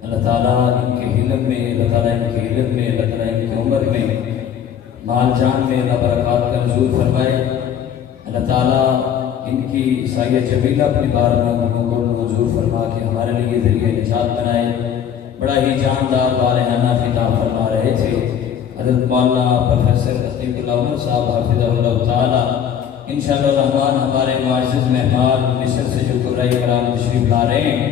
اللہ تعالیٰ ان کے علم میں, اللہ تعالیٰ ان کے علم میں, اللہ تعالیٰ ان کی عمر میں, مال جان میں اللہ برکات کا نزول فرمائے. اللہ تعالیٰ ان کی سایہ جمیلہ اپنی بارگاہ میں منظور فرما کے ہمارے لیے ذریعہ نجات بنائے. بڑا ہی جاندار بارہانہ خطاب فرما رہے تھے حضرت مولانا پروفیسر عتیق اللہ عمر صاحب حافظہ اللہ تعالیٰ. انشاءاللہ الرحمن ہمارے معزز مہمان مصر سے جو قبرۂ کرام تشریف لا رہے ہیں,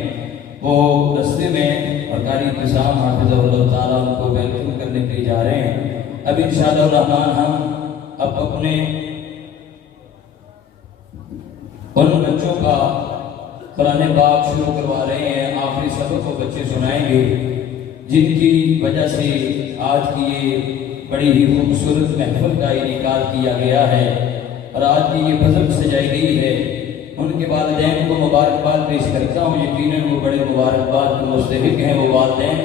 وہ رستے میں اور قاری ابتسام حافظہ اللہ تعالیٰ ان کو ویلکم کرنے کے لیے جا رہے ہیں. اب انشاءاللہ الرحمن ہم اب اپنے ان بچوں کا قرآن پاک شروع کروا رہے ہیں. آخری سبق کو بچے سنائیں گے جن کی وجہ سے آج کی یہ بڑی ہی خوبصورت محفل کا انعقاد کیا گیا ہے اور آج کی یہ بزم سجائی گئی ہے. ان کے والدین کو مبارکباد پیش کرتا ہوں. یقیناً وہ بڑے مبارکباد کے مستحق ہیں وہ والدین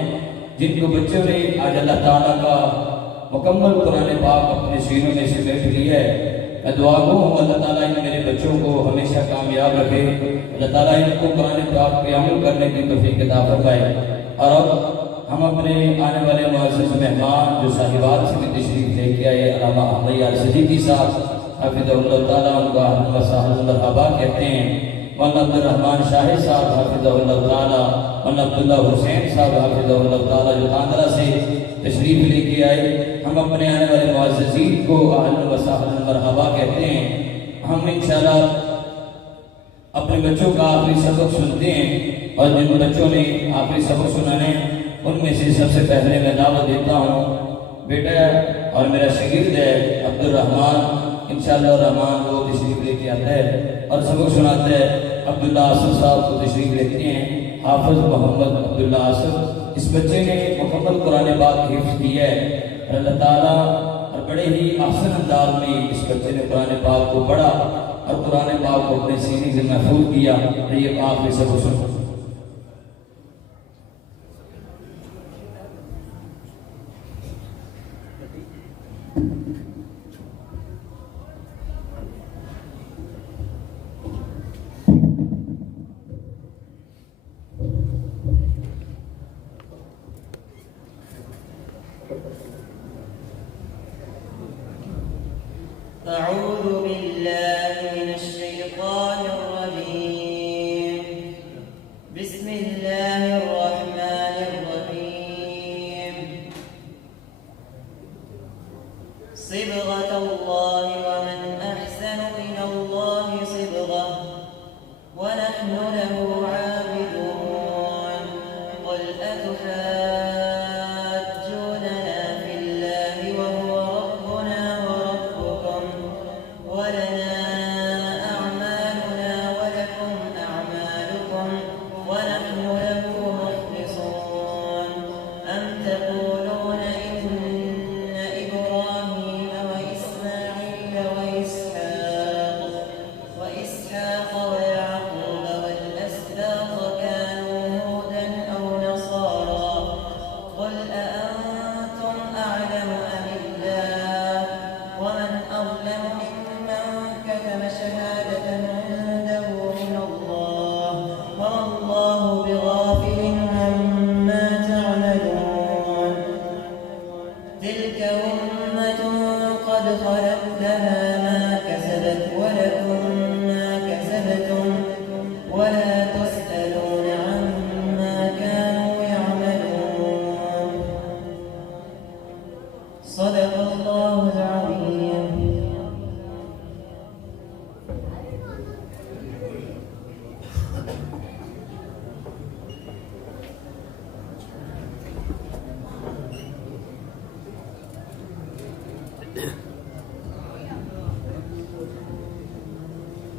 جن کو بچوں نے آج اللہ تعالیٰ کا مکمل قرآن پاک اپنے سینوں میں سمیٹ لیا ہے. میں دعا گو ہوں اللہ تعالیٰ ان میرے بچوں کو ہمیشہ کامیاب رکھے. اللہ تعالیٰ ان کو قرآن پاک پہ عمل کرنے کی توفیق عطا فرمائے. اور اب ہم اپنے آنے والے معزز مہمان جو صاحبات سے بھی تشریف لے کے آئے, علامہ احمد یار صدیقی صاحب حافظ اللہ تعالیٰ ان کا اہل و سہل مرحبا کہتے ہیں. مولانا عبد الرحمن شاہ صاحب حافظ اللہ تعالیٰ, مولانا عبداللہ حسین صاحب حافظ اللہ تعالیٰ جو تاندرہ سے تشریف لے کے آئے, ہم اپنے آنے والے معززین کو اہل و سہل مرحبا کہتے ہیں. ہم انشاءاللہ اپنے بچوں کا آخری سبق سنتے ہیں اور جن بچوں نے آخری سبق سنانے ان میں سے سب سے پہلے میں دعوت دیتا ہوں بیٹا اور میرا شاگرد ہے عبد الرحمن. انشاءاللہ الرحمن وہ تشریف لے کے آتا ہے اور سبق سناتا ہے. عبداللہ آصف صاحب کو تشریف لیتے ہیں, حافظ محمد عبداللہ آصف. اس بچے نے مکمل قرآن پاک حفظ کیا ہے اور اللہ تعالیٰ اور بڑے ہی احسن انداز میں اس بچے نے قرآن پاک کو پڑھا اور قرآن پاک کو اپنے سینے سے محفوظ کیا. یہ آخری سبق سنو. أعوذ بالله من الشيطان الرجيم.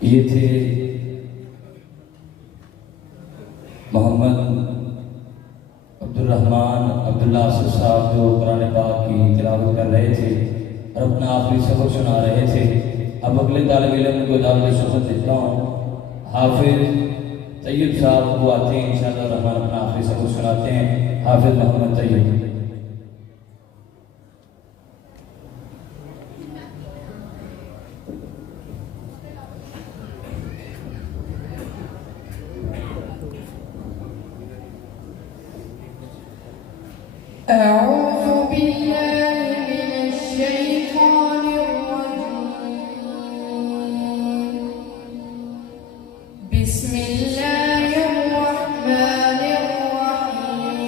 یہ تھے محمد عبدالرحمن عبداللہ آصف صاحب جو قرآن پاک کی تلاوت کر رہے تھے اور اپنا آخری سبق سنا رہے تھے. اب اگلے طالب علم کو دعوت شخص دیتا ہوں. حافظ طیب صاحب وہ آتے ہیں انشاءاللہ الرحمن اپنا آخری سبق سناتے ہیں. حافظ محمد طیب. أعوذ بالله من الشيطان الرجيم. بسم الله الرحمن الرحيم.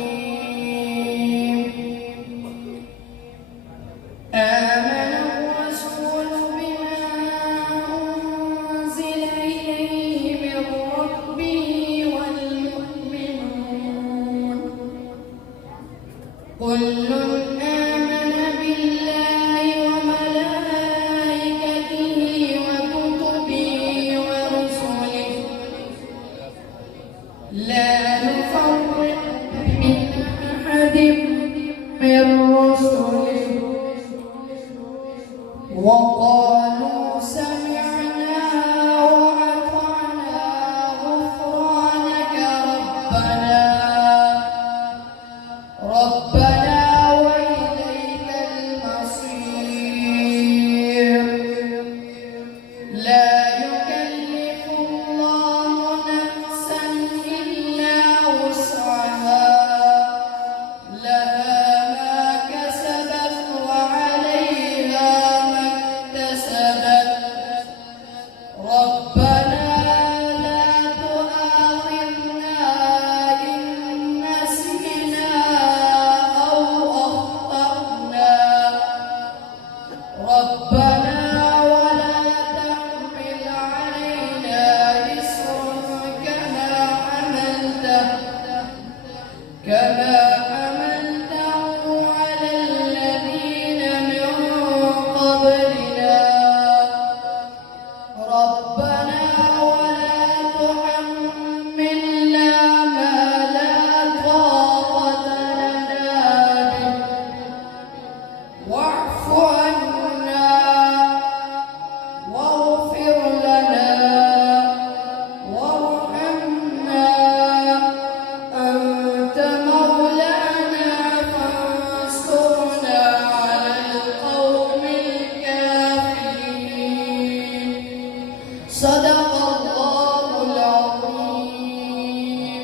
آمن الرسول بما أنزل إليه من ربه والمؤمنون كل آمن بالله وملائكته وكتبه ورسله لا نفرق بين أحد من رسله وقالوا سمعنا وأطعنا غفرانك ربنا وإليك المصير. لا يكلف الله نفسا إلا وسعها لها ما كسبت وعليها ما اكتسبت. ربنا لا تؤاخذنا إن نسينا أو أخطأنا. ربنا ولا تحمل علينا إصرا كما حملته على الذين من قبلنا. ربنا ولا تحملنا ما لا طاقة لنا به واعف عنا واغفر لنا وارحمنا أنت مولانا فانصرنا على القوم الكافرين. صدق الله العظيم.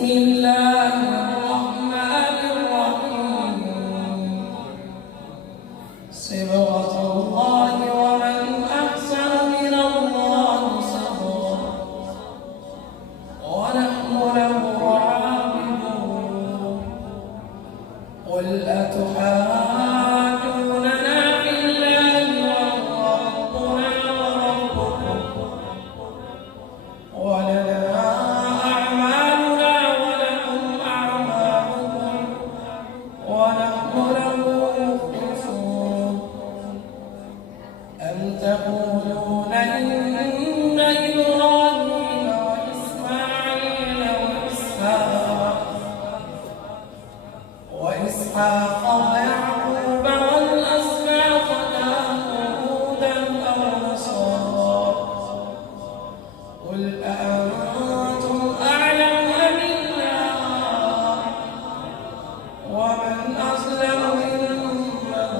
بسم الله الرحمن الرحيم صبغة الله ومن أحسن من الله صبغة ونحن له عابدون قل أتحاجوننا في الله وهو ربنا وربكم ولنا أعمالنا ولكم أعمالكم ونحن له مخلصون أم تقولون إن إبراهيم وإسماعيل وإسحاق ويعقوب والأسباط كانوا هودا أو نصارى قل أأنتم أعلم أم الله ومن أظلم ممن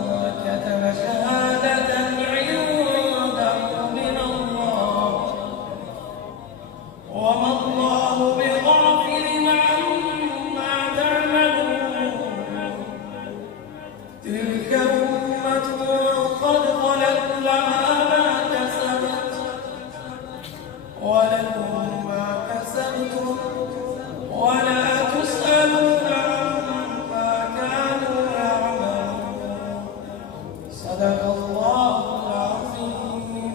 كتم شهادة عنده من الله وما الله بغافل عما تعملون تلك أمة قد خلت لها ما كسبت ولكم ما كسبتم ولا تسألون عما كانوا يعملون صدق الله العظيم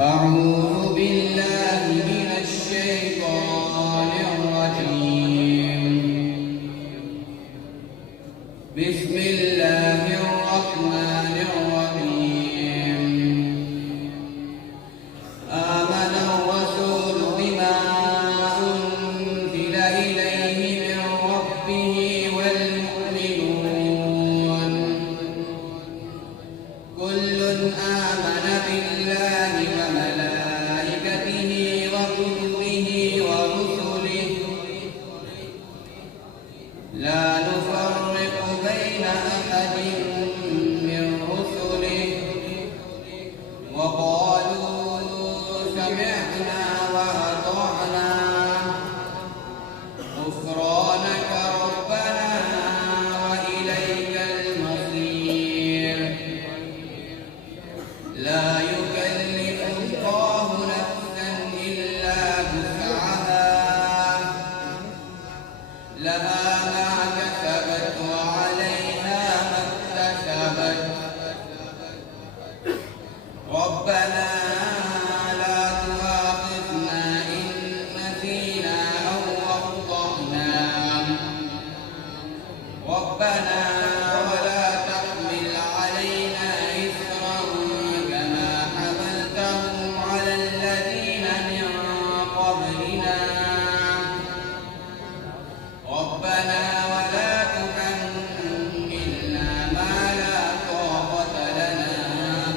أعوذ بالله من الشيطان الرجيم بسم الله الرحمن الرحيم آمن الرسول بما أنزل إليه من ربه والمؤمنون كل آمن بالله وملائكته وكتبه ورسله لا نفرق بين أحد من رسله وقالوا سمعنا وأطعنا غفرانك ربنا وإليك المصير لا يكلف الله نفسا إلا وسعها لها ما كسبت وعليها ما اكتسبت ربنا لا تؤاخذنا إن نسينا أو أخطأنا ربنا ولا تحمل علينا إصرا كما حملته على الذين من قبلنا ربنا ولا تحملنا ما لا طاقة لنا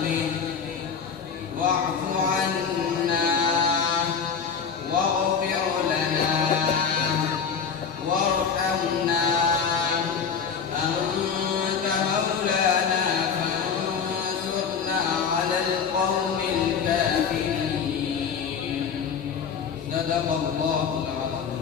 به واعف عنا واغفر لنا وارحمنا أنت مولانا فانصرنا على القوم الكافرين صدق الله العظيم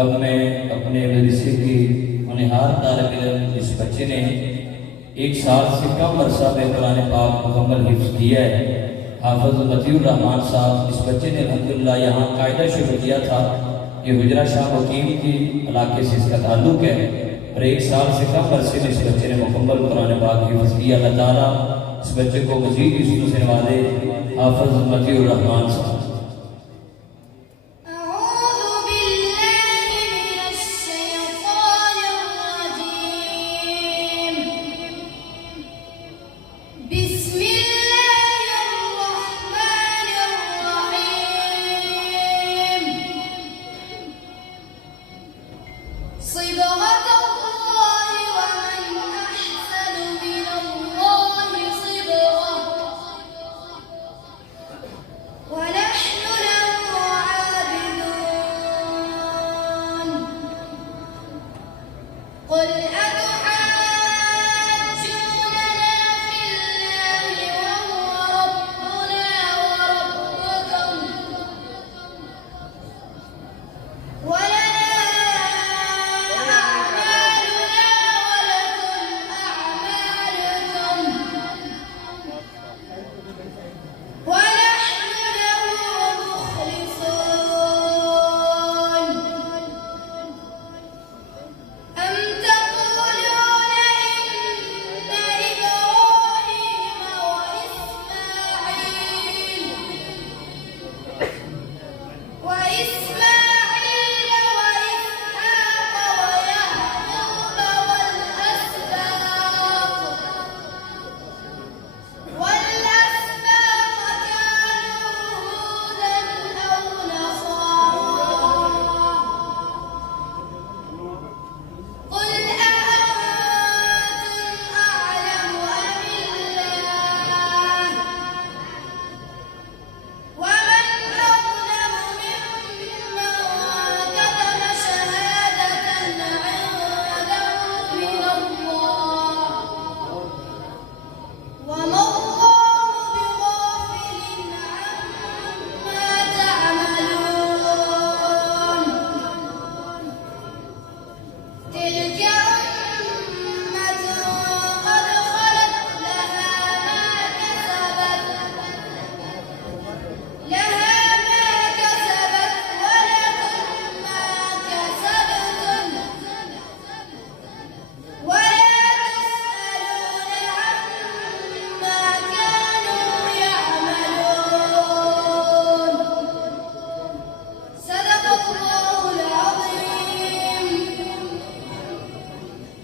اب میں اپنے مدرسے کی ہونہار طالب علم اس بچے نے 1 سال سے کم عرصہ میں قرآن پاک مکمل حفظ کیا ہے، حافظ مطیع الرحمان صاحب، اس بچے نے الحمدللہ یہاں قاعدہ شروع کیا تھا کہ حجرہ شاہ حکیم کی علاقے سے اس کا تعلق ہے، اور 1 سال سے کم عرصے میں اس بچے نے مکمل قرآن پاک حفظ کیا۔ اللہ تعالیٰ اس بچے کو مزید حفظ سے نوازے، حافظ مطیع الرحمان صاحب۔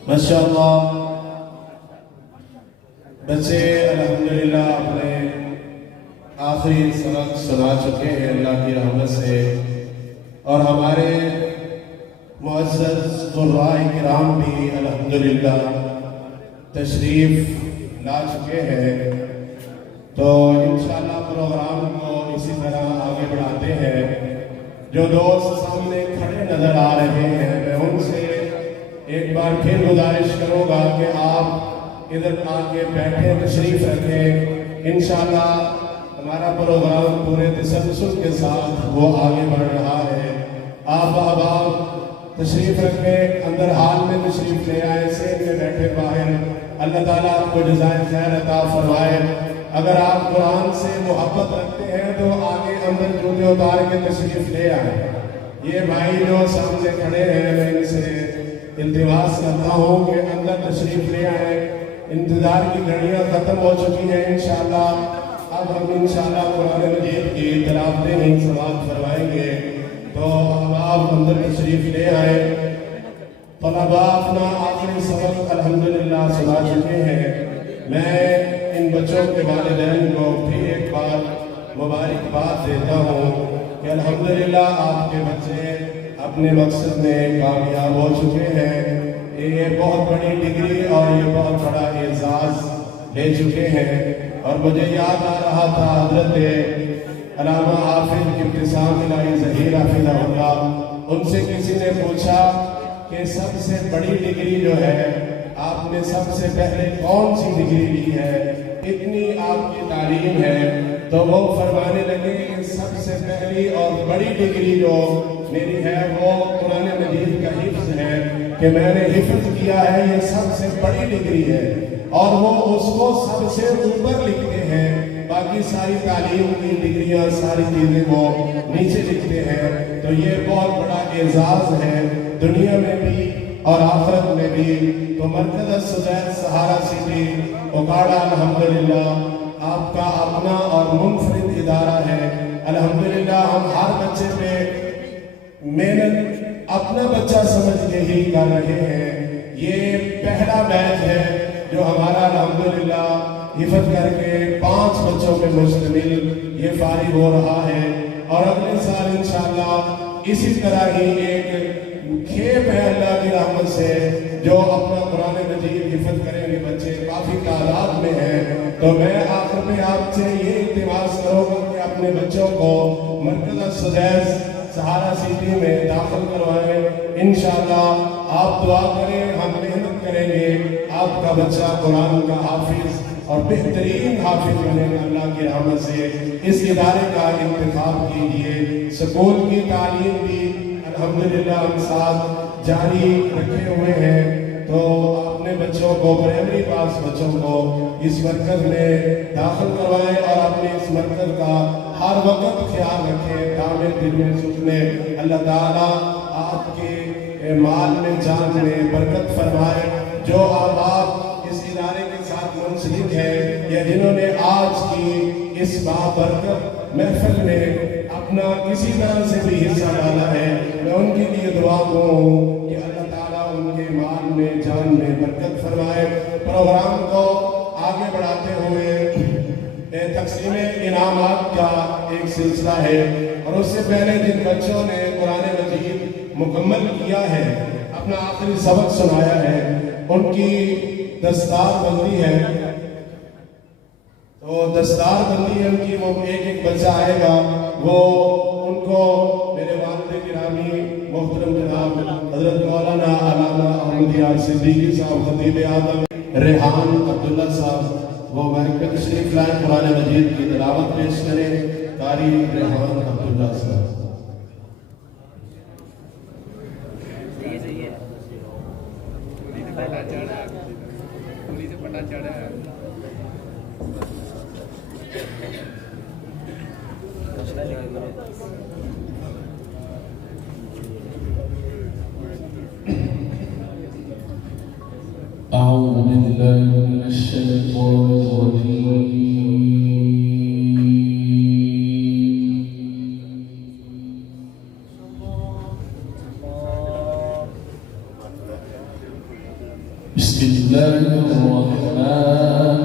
ماشاءاللہ بچے الحمدللہ اپنے آخری سبق سنا چکے ہیں اللہ کی رحمت سے، اور ہمارے معزز قراء کرام بھی الحمدللہ تشریف لا چکے ہیں، تو انشاءاللہ پروگرام کو اسی طرح آگے بڑھاتے ہیں۔ جو دوست سامنے کھڑے نظر آ رہے ہیں میں ان سے ایک بار پھر گزارش کروں گا کہ آپ ادھر آ کے بیٹھے تشریف رکھیں، انشاءاللہ ہمارا پروگرام پورے تسلسل کے ساتھ وہ آگے بڑھ رہا ہے۔ آپ احباب تشریف رکھیں، اندر حال میں تشریف لے آئے، سین میں بیٹھے باہر، اللہ تعالیٰ آپ کو جزائے خیر عطا فرمائے۔ اگر آپ قرآن سے محبت رکھتے ہیں تو آگے اندر جوتے اتار کے تشریف لے آئیں۔ یہ بھائی جو سامنے کھڑے ہیں میں ان سے التماس کرتا ہوں کہ اندر تشریف لے آئیں، انتظار کی گھڑیاں ختم ہو چکی ہیں، انشاءاللہ اب ہم انشاءاللہ قرآن مجید کی تلاوتیں ہی سماعت فرمائیں گے، تو آپ اندر تشریف لے آئیں۔ طلباء اپنا آخری سبق الحمدللہ سنا چکے ہیں۔ میں ان بچوں کے والدین کو بھی ایک بار مبارکباد دیتا ہوں کہ الحمدللہ آپ کے بچے اپنے مقصد میں کامیاب ہو چکے ہیں، یہ بہت بڑی ڈگری اور یہ بہت بڑا اعزاز لے چکے ہیں۔ اور مجھے یاد آ رہا تھا حضرت علامہ حافظ ابتسام الہی ظہیر حفظہ اللہ، ان سے کسی نے پوچھا کہ سب سے بڑی ڈگری جو ہے آپ نے سب سے پہلے کون سی ڈگری لی ہے، اتنی آپ کی تعلیم ہے، تو وہ فرمانے لگے کہ سب سے پہلی اور بڑی ڈگری جو میری ہے وہ قرآن مجید کا حفظ ہے کہ میں نے حفظ کیا ہے، یہ سب سے بڑی ڈگری ہے اور وہ اس کو سب سے اوپر لکھتے ہیں، باقی ساری تعلیم کی ڈگریاں ساری چیزیں وہ نیچے لکھتے ہیں۔ تو یہ بہت بڑا اعزاز ہے دنیا میں بھی اور آخرت میں بھی۔ تو مرکز السدید سہارا سٹی اوکاڑا الحمدللہ آپ کا اپنا اور منفرد ادارہ ہے۔ الحمدللہ ہم ہر بچے پہ محنت اپنا بچہ سمجھ کے ہی کر رہے ہیں۔ یہ پہلا بیچ ہے جو ہمارا الحمدللہ حفظ کر کے 5 بچوں پہ مشتمل یہ فارغ ہو رہا ہے، اور اگلے سال انشاءاللہ اسی طرح ہی ایک کھیپ ہے اللہ کی رحمت سے جو اپنا قرآن مجید حفظ کریں گے بچے کافی تعداد میں ہیں۔ تو میں آخر میں آپ سے یہ التماس کروں گا کہ اپنے بچوں کو مرکز السدید سہارا سٹی میں داخل کروائیں۔ انشاءاللہ آپ دعا کریں، ہم محنت کریں گے، آپ کا بچہ قرآن کا حافظ اور بہترین حافظ بنے گا اللہ کی رحمت سے۔ اس ادارے کا انتخاب کیجئے۔ سکول کی تعلیم بھی الحمدللہ ہم ساتھ جاری رکھے ہوئے ہیں، تو اپنے بچوں کو پرائمری پاس بچوں کو اس مرکز میں داخل کروائیں اور اپنے اس مرکز کا ہر وقت خیال رکھیں، دامے دل میں سکنے۔ اللہ تعالیٰ آپ کے مال میں جان میں برکت فرمائے۔ جو آپ اس ادارے کے ساتھ منسلک ہیں یا جنہوں نے آج کی اس بابرکت محفل میں اپنا کسی طرح سے بھی حصہ ڈالا ہے، میں ان کے لیے دعا ہوں کہ اللہ تعالیٰ ان کے مال میں جان میں برکت فرمائے۔ پروگرام کو آگے بڑھاتے ہوئے تقسیم انعامات کا ایک سلسلہ ہے، اور اس سے پہلے جن بچوں نے قرآن مجید مکمل کیا ہے، اپنا آخری سبق سنایا ہے، ان کی دستار بندی ہے۔ تو دستار بندی ہے ان کی، وہ ایک ایک بچہ آئے گا، وہ ان کو میرے والد گرامی محترم جناب حضرت مولانا علامہ احمد یار صدیقی صاحب خطیب اعظم ریحان عبداللہ صاحب وہ مائک پہ تشریف لائیں، قرآن مجید کی تلاوت پیش کریں۔ قاری ریحان عبداللہ صاحب۔ أعوذ بالله من الشيطان الرجيم بسم الله الرحمن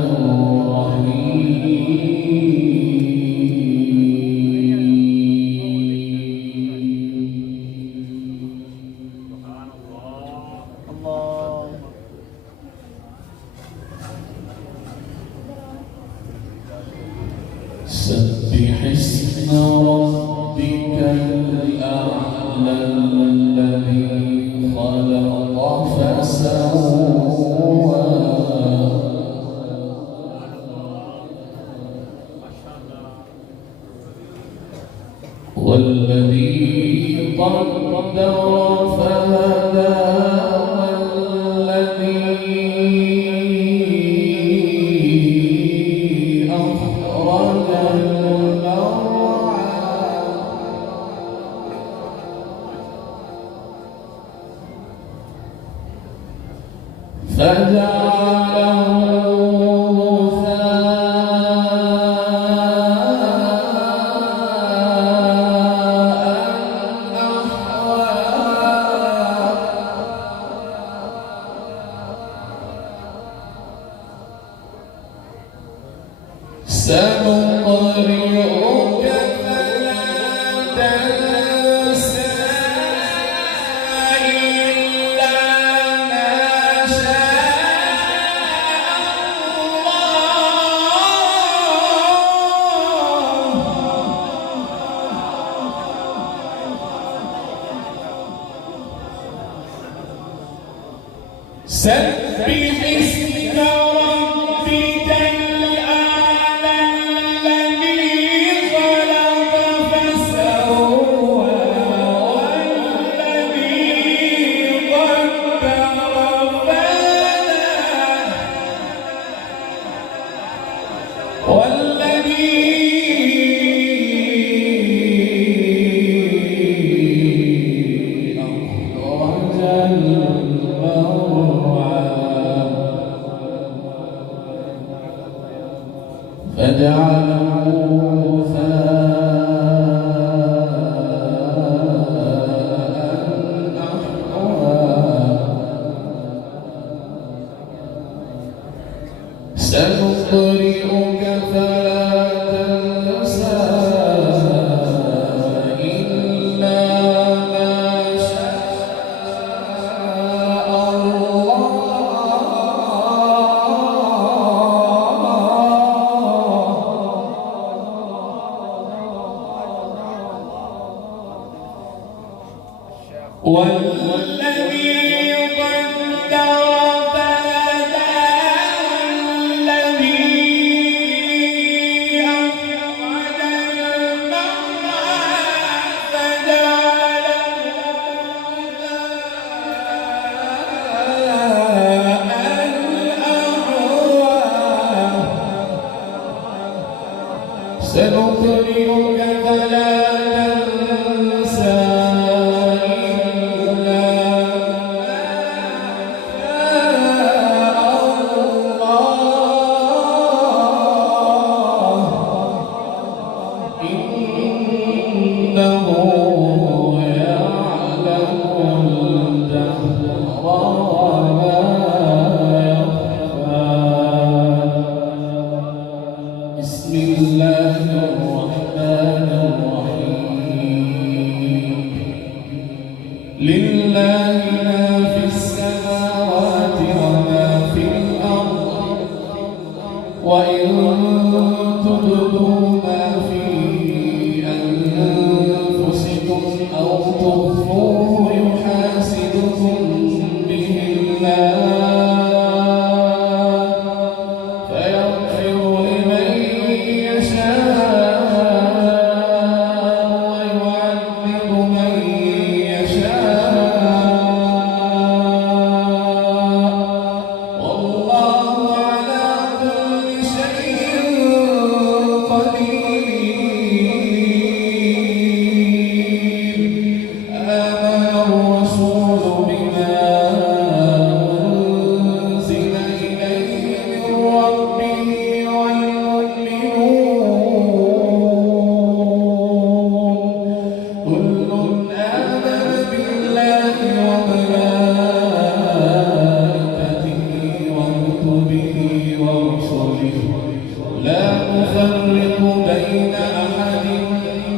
سبح اسم ربك الأعلى الذي خلق فسوى والذي قدر فهدى والذي أخرج المرعى فجعله سنقرئك فلا تنسى إلا ما شاء الله سبح اسم ربك الأعلى الذي خلق فسوى والذي قدر فهدى والذي أخرج المرعى سنقرئك فلا تنسى إلا الله إنه يعلم الجهر وما يخفى بسم الله الرحمن الرحيم لله ما في السماوات وما في الأرض وإن تبدوا ما في أنفسكم أو تخفوه يحاسبكم به الله فيغفر لمن يشاء ويعذب من يشاء والله على كل شيء قدير آمن الرسول بما أنزل إليه من ربه والمؤمنون كل آمن بالله وملائكته وكتبه ورسله لا نفرق بين أحد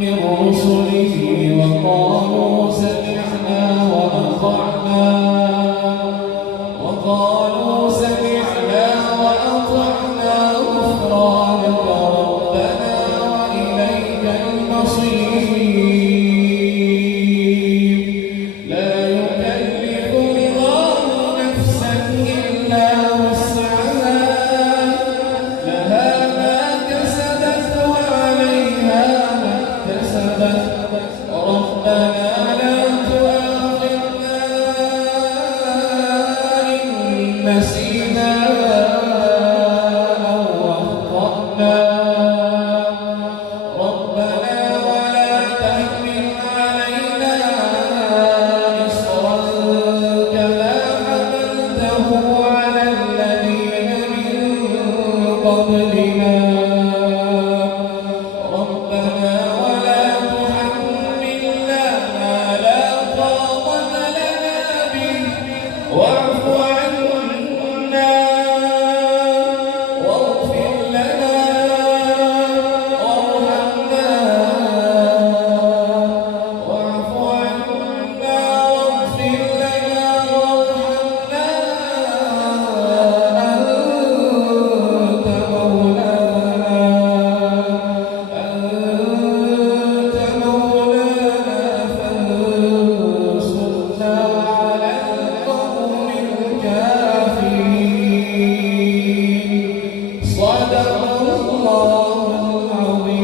من رسله وقالوا سمعنا وأطعنا غفرانك ربنا وإليك المصير لا يكلف الله نفسا إلا وسعها لها ما كسبت وعليها ما اكتسبت ربنا لا تؤاخذنا إن نسينا أو أخطأنا ربنا ولا تحمل علينا إصرا كما حملته على الذين من قبلنا ربنا ولا تحملنا ما لا طاقة لنا به واعف عنا واغفر لنا وارحمنا واعف عنا واغفر لنا وارحمنا أنت مولانا فانصرنا على القوم الكافرين صدق الله العظيم